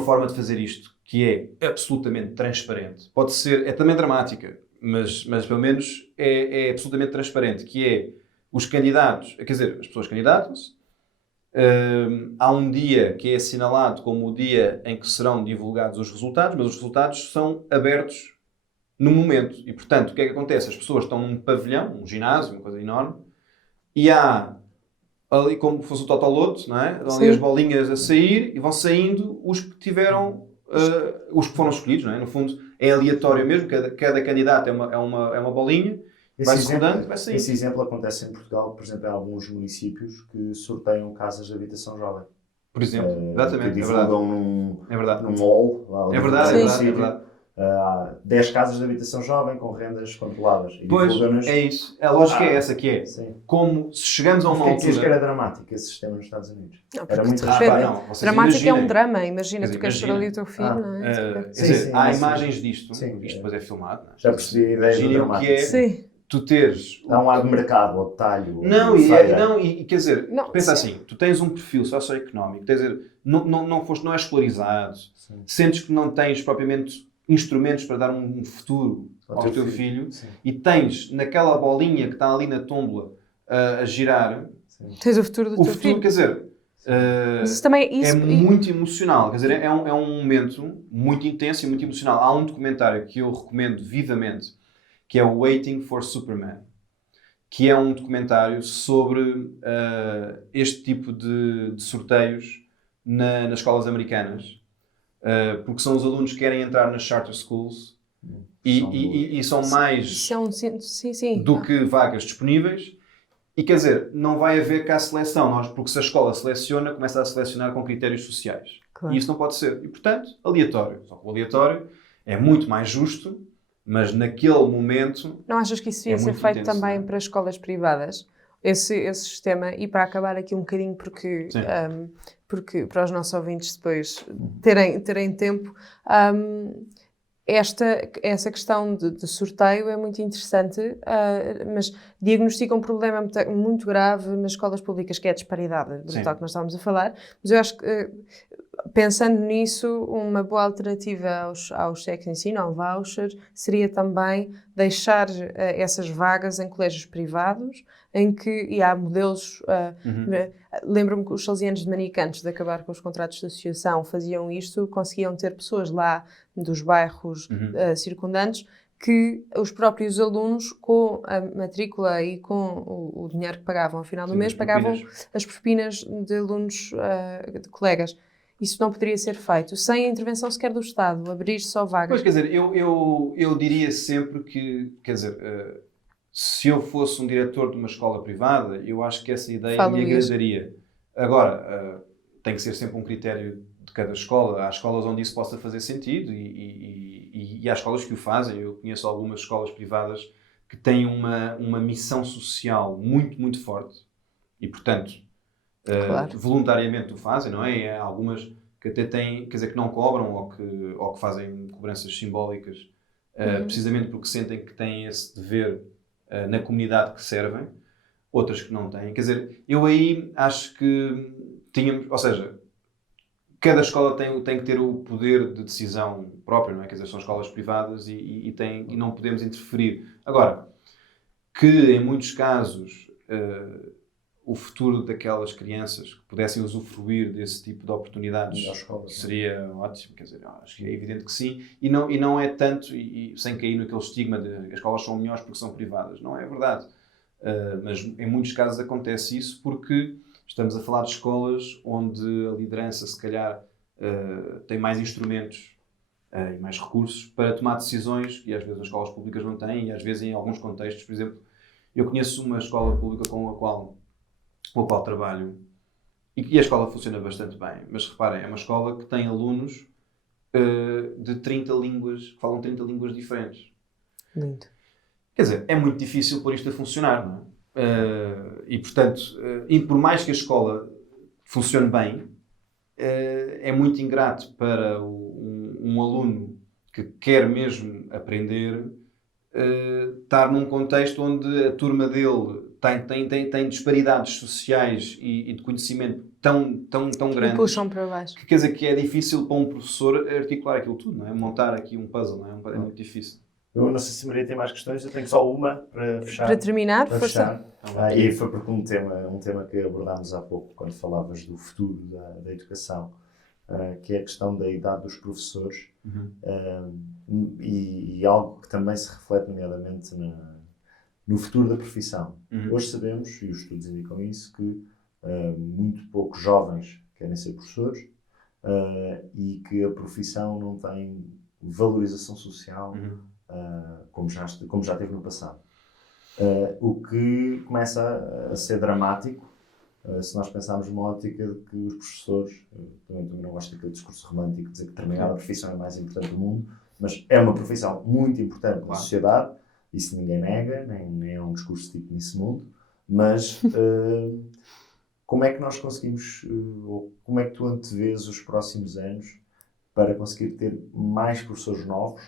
forma de fazer isto que é absolutamente transparente. Pode ser, é também dramática, mas pelo menos é absolutamente transparente, que é os candidatos, quer dizer, as pessoas candidatam-se, há um dia que é assinalado como o dia em que serão divulgados os resultados, mas os resultados são abertos no momento. E, portanto, o que é que acontece? As pessoas estão num pavilhão, um ginásio, uma coisa enorme, e há ali como se fosse o Totoloto, não é? Estão ali as bolinhas a sair e vão saindo os que tiveram, os que foram escolhidos, não é? No fundo, é aleatório mesmo, cada candidato é uma bolinha, vai secundando, vai saindo. Esse exemplo acontece em Portugal, por exemplo, em alguns municípios que sorteiam casas de habitação jovem. Por exemplo, exatamente, que divulgam num mall. Lá é verdade. 10 casas de habitação jovem com rendas controladas. E pois, é isso. A lógica é essa que é. Sim. Como se chegamos a uma altura... que era dramático esse sistema nos Estados Unidos. Não, era muito dramático é um drama. Imagina, tu queres ter ali o teu filho, não é? Há imagens disto. Isto depois é filmado. Não é? Já percebi a ideia do dramático. Tu teres... Há um lado de mercado, ao detalhe. Quer dizer, pensa assim, tu tens um perfil socioeconómico, quer dizer, não és escolarizado, sentes que não tens propriamente instrumentos para dar um futuro ao teu filho e tens naquela bolinha que está ali na tómbola a girar, tens o futuro do teu filho. Quer dizer, mas isso também muito emocional, quer dizer, é um momento muito intenso e muito emocional. Há um documentário que eu recomendo vivamente, que é o Waiting for Superman, que é um documentário sobre este tipo de sorteios nas escolas americanas, porque são os alunos que querem entrar nas charter schools e são mais do que vagas disponíveis. E quer dizer, não vai haver cá seleção, porque se a escola seleciona, começa a selecionar com critérios sociais. Claro. E isso não pode ser. E portanto, aleatório. Só que o aleatório é muito mais justo, mas naquele momento... Não achas que isso devia ser feito intenso, também para escolas privadas? Esse sistema, e para acabar aqui um bocadinho, porque para os nossos ouvintes depois terem tempo, essa questão de sorteio é muito interessante, mas diagnostica um problema muito grave nas escolas públicas, que é a disparidade brutal que nós estávamos a falar. Mas eu acho que, pensando nisso, uma boa alternativa aos cheques de ensino, ao voucher, seria também deixar essas vagas em colégios privados, e há modelos... Lembro-me que os salesianos dominicanos, de acabar com os contratos de associação, faziam isto, conseguiam ter pessoas lá dos bairros circundantes, que os próprios alunos, com a matrícula e com o dinheiro que pagavam ao final do mês, pagavam as propinas de alunos, de colegas. Isso não poderia ser feito sem a intervenção sequer do Estado, abrir só vagas. Pois, quer dizer, eu diria sempre que, quer dizer, se eu fosse um diretor de uma escola privada, eu acho que essa ideia me agradaria. Agora, tem que ser sempre um critério de cada escola. Há escolas onde isso possa fazer sentido e há escolas que o fazem. Eu conheço algumas escolas privadas que têm uma missão social muito, muito forte e, portanto, voluntariamente o fazem, não é? Há algumas que até têm, quer dizer, que não cobram ou que fazem cobranças simbólicas, precisamente porque sentem que têm esse dever na comunidade que servem, outras que não têm. Quer dizer, eu aí acho que tínhamos, ou seja, cada escola tem que ter o poder de decisão próprio, não é? Quer dizer, são escolas privadas e não podemos interferir. Agora, que em muitos casos o futuro daquelas crianças que pudessem usufruir desse tipo de oportunidades seria ótimo, quer dizer, acho que é evidente que sim, e não é tanto, e sem cair naquele estigma de que as escolas são melhores porque são privadas, não é verdade, mas em muitos casos acontece isso porque estamos a falar de escolas onde a liderança se calhar tem mais instrumentos e mais recursos para tomar decisões que às vezes as escolas públicas não têm, e às vezes em alguns contextos, por exemplo, eu conheço uma escola pública com a qual trabalho, e a escola funciona bastante bem, mas reparem, é uma escola que tem alunos de 30 línguas, que falam 30 línguas diferentes. Lindo. Quer dizer, é muito difícil pôr isto a funcionar, não é? E portanto, e por mais que a escola funcione bem, é muito ingrato para um aluno que quer mesmo aprender estar num contexto onde a turma dele tem disparidades sociais e de conhecimento tão grandes. E puxam para baixo. Que quer dizer que é difícil para um professor articular aquilo tudo, não é? Montar aqui um puzzle, não é? É muito difícil. Eu não sei se a Maria tem mais questões, eu tenho só uma para fechar. Para terminar, Para força. fechar. E foi porque um tema que abordámos há pouco, quando falavas do futuro da educação, que é a questão da idade dos professores, e algo que também se reflete nomeadamente no futuro da profissão. Hoje sabemos, e os estudos indicam isso, que muito poucos jovens querem ser professores, e que a profissão não tem valorização social como já teve no passado. O que começa a ser dramático se nós pensarmos numa ótica de que os professores, também não gosto daquele discurso romântico de dizer que determinada profissão é a mais importante do mundo, mas é uma profissão muito importante na sociedade, isso ninguém nega, nem é um discurso tipo nesse mundo, mas como é que nós conseguimos, ou como é que tu antevês os próximos anos para conseguir ter mais professores novos,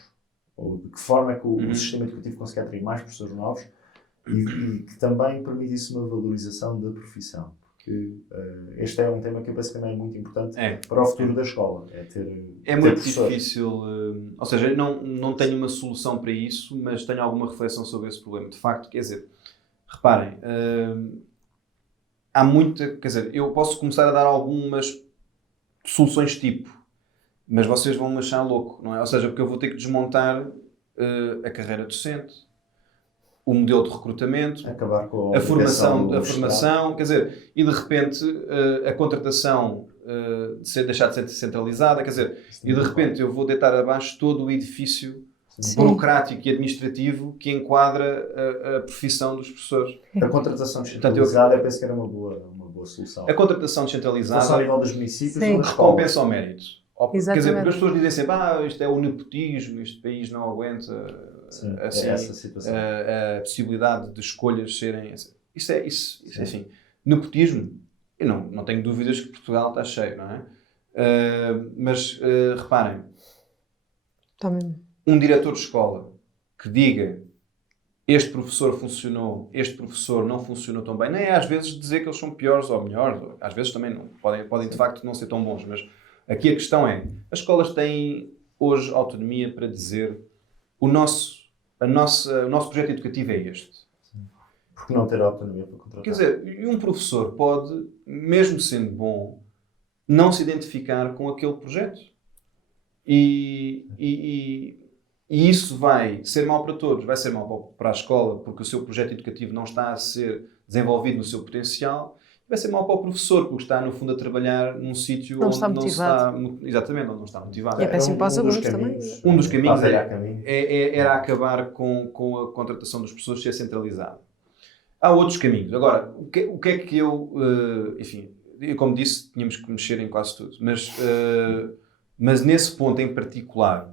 ou de que forma é que o sistema educativo consegue atrair mais professores novos e que também permitisse uma valorização da profissão? Porque este é um tema que eu penso que também é muito importante para o futuro da escola. É muito difícil, ou seja, não tenho uma solução para isso, mas tenho alguma reflexão sobre esse problema. De facto, quer dizer, reparem, há muita, quer dizer, eu posso começar a dar algumas soluções tipo, mas vocês vão me achar louco, não é? Ou seja, porque eu vou ter que desmontar a carreira docente, o modelo de recrutamento, acabar com a formação, quer dizer, e de repente a contratação deixar de ser centralizada, quer dizer, e de repente eu vou deitar abaixo todo o edifício burocrático e administrativo que enquadra a profissão dos professores. A contratação descentralizada, eu penso que era uma boa solução. A contratação descentralizada, só ao nível dos municípios, recompensa ao mérito. Exatamente. Quer dizer, porque as pessoas dizem sempre, isto é o nepotismo, este país não aguenta assim, essa situação. A possibilidade de escolhas serem... Isso enfim, nepotismo, eu não tenho dúvidas que Portugal está cheio, não é? Mas reparem, um diretor de escola que diga este professor funcionou, este professor não funcionou tão bem, nem é às vezes dizer que eles são piores ou melhores, às vezes também não, podem de facto não ser tão bons, mas aqui a questão é, as escolas têm hoje autonomia para dizer o nosso projeto educativo é este. Porque não ter autonomia para contratar? Quer dizer, e um professor pode, mesmo sendo bom, não se identificar com aquele projeto. E isso vai ser mau para todos. Vai ser mau para a escola, porque o seu projeto educativo não está a ser desenvolvido no seu potencial. Vai ser mau para o professor, porque está, no fundo, a trabalhar num sítio onde não está... Exatamente, onde não está motivado. E é péssimo para os alunos também. Um dos caminhos era acabar com a contratação dos professores ser centralizada. Há outros caminhos. Agora, o que é que eu... enfim, como disse, tínhamos que mexer em quase tudo. Mas nesse ponto em particular,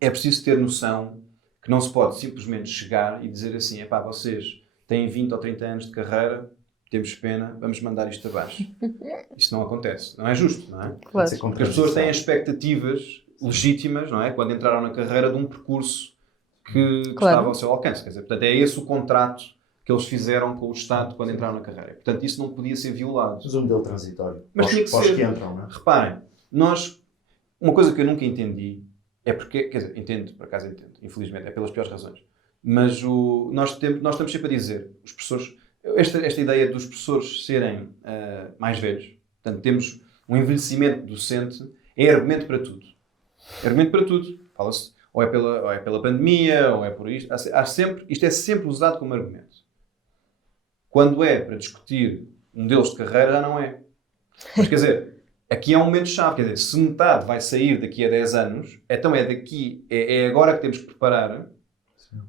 é preciso ter noção que não se pode simplesmente chegar e dizer assim, vocês têm 20 ou 30 anos de carreira, temos pena, vamos mandar isto abaixo. Isso não acontece. Não é justo, não é? Claro. Porque as pessoas têm expectativas legítimas, não é? Quando entraram na carreira de um percurso que estava ao seu alcance. Quer dizer, portanto, é esse o contrato que eles fizeram com o Estado quando entraram na carreira. Portanto, isso não podia ser violado. Mas um modelo transitório. Mas tinha que ser. Que entram, não é? Reparem, uma coisa que eu nunca entendi é porque, quer dizer, entendo, por acaso entendo, infelizmente, é pelas piores razões. Mas nós estamos sempre a dizer, os professores, esta ideia dos professores serem mais velhos, portanto, temos um envelhecimento docente, é argumento para tudo. É argumento para tudo. Fala-se, ou é pela pandemia, ou é por isto. Isto é sempre usado como argumento. Quando é para discutir modelos de carreira, já não é. Mas, quer dizer, aqui é um momento-chave. Quer dizer, se metade vai sair daqui a 10 anos, então é agora que temos que preparar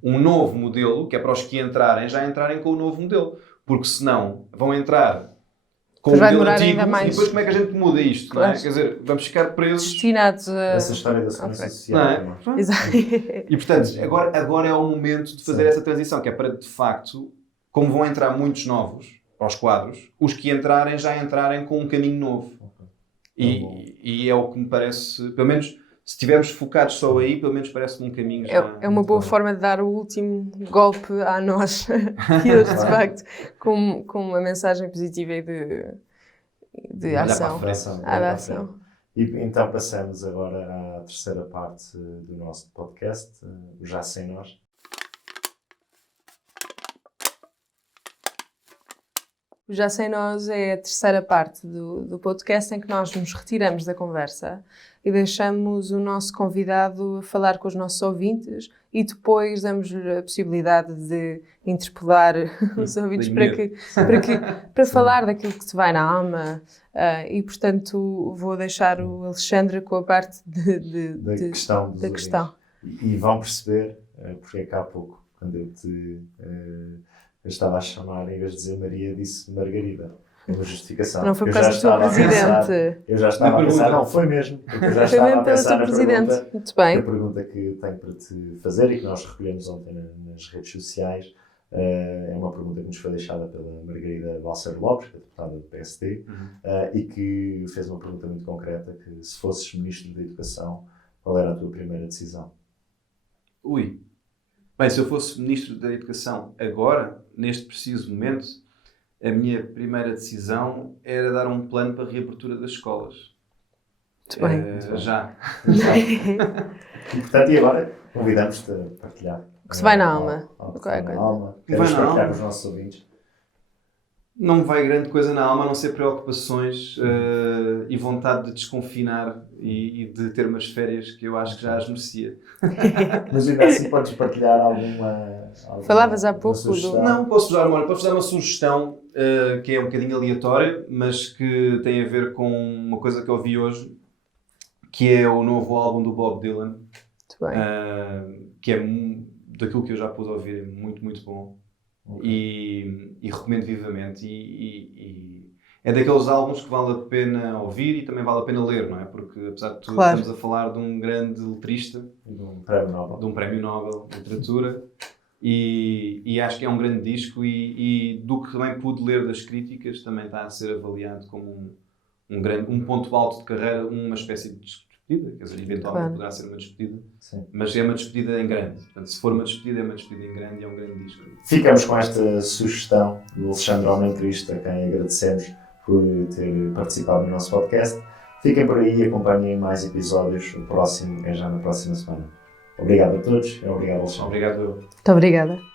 um novo modelo, que é para os que entrarem, já entrarem com o novo modelo. Porque senão vão entrar com o modelo antigo e depois como é que a gente muda isto? Claro. Não é? Quer dizer, vamos ficar presos... Destinados a... Essa história da segurança social. Não é? Exato. E, portanto, agora é o momento de fazer essa transição, que é para, de facto, como vão entrar muitos novos para os quadros, os que entrarem já entrarem com um caminho novo. E é o que me parece, pelo menos, se estivermos focados só aí, pelo menos parece-me um caminho já... É uma boa forma de dar o último golpe a nós, que hoje, de facto, com uma mensagem positiva e de ação. À ação. E então passamos agora à terceira parte do nosso podcast, o Já Sem Nós. O Já Sem Nós é a terceira parte do podcast em que nós nos retiramos da conversa e deixamos o nosso convidado falar com os nossos ouvintes e depois damos-lhe a possibilidade de interpelar os ouvintes para falar daquilo que te vai na alma. E, portanto, vou deixar o Alexandre com a parte da questão dos questão. E vão perceber, porque é que há pouco, quando eu estava a chamar, em vez de dizer Maria, disse Margarida. Uma justificação. Não foi por causa do teu presidente. Eu já estava a pensar, não, foi mesmo. Eu já estava a pensar na pergunta, muito bem. a pergunta que tenho para te fazer e que nós recolhemos ontem nas redes sociais. É uma pergunta que nos foi deixada pela Margarida Balseiro Lopes, que é deputada do PSD, e que fez uma pergunta muito concreta, que se fosses Ministro da Educação, qual era a tua primeira decisão? Bem, se eu fosse Ministro da Educação agora, neste preciso momento, a minha primeira decisão era dar um plano para a reabertura das escolas. Muito bem. Já. E, portanto, e agora convidamos-te a partilhar. O que se vai na alma. Queres partilhar com os nossos ouvintes? Não me vai grande coisa na alma, a não ser preocupações e vontade de desconfinar e de ter umas férias que eu acho que já as merecia. Mas ainda assim podes partilhar alguma Falavas há pouco sugestão? Não, posso dar uma sugestão que é um bocadinho aleatória, mas que tem a ver com uma coisa que eu vi hoje, que é o novo álbum do Bob Dylan, que é daquilo que eu já pude ouvir, é muito, muito bom. Okay. E recomendo vivamente. E é daqueles álbuns que vale a pena ouvir e também vale a pena ler, não é? Porque, apesar de tudo, estamos a falar de um grande letrista, de um prémio Nobel de literatura, e acho que é um grande disco. E do que também pude ler das críticas, também está a ser avaliado como um ponto alto de carreira, uma espécie de despedida, quer dizer, eventualmente poderá ser uma despedida. Sim. Mas é uma despedida em grande. Portanto, se for uma despedida, é uma despedida em grande e é um grande disco. Ficamos com esta sugestão do Alexandre Homem Cristo, a quem agradecemos por ter participado no nosso podcast. Fiquem por aí e acompanhem mais episódios. O próximo é já na próxima semana. Obrigado a todos e obrigado, Alexandre. Obrigado. Muito obrigada.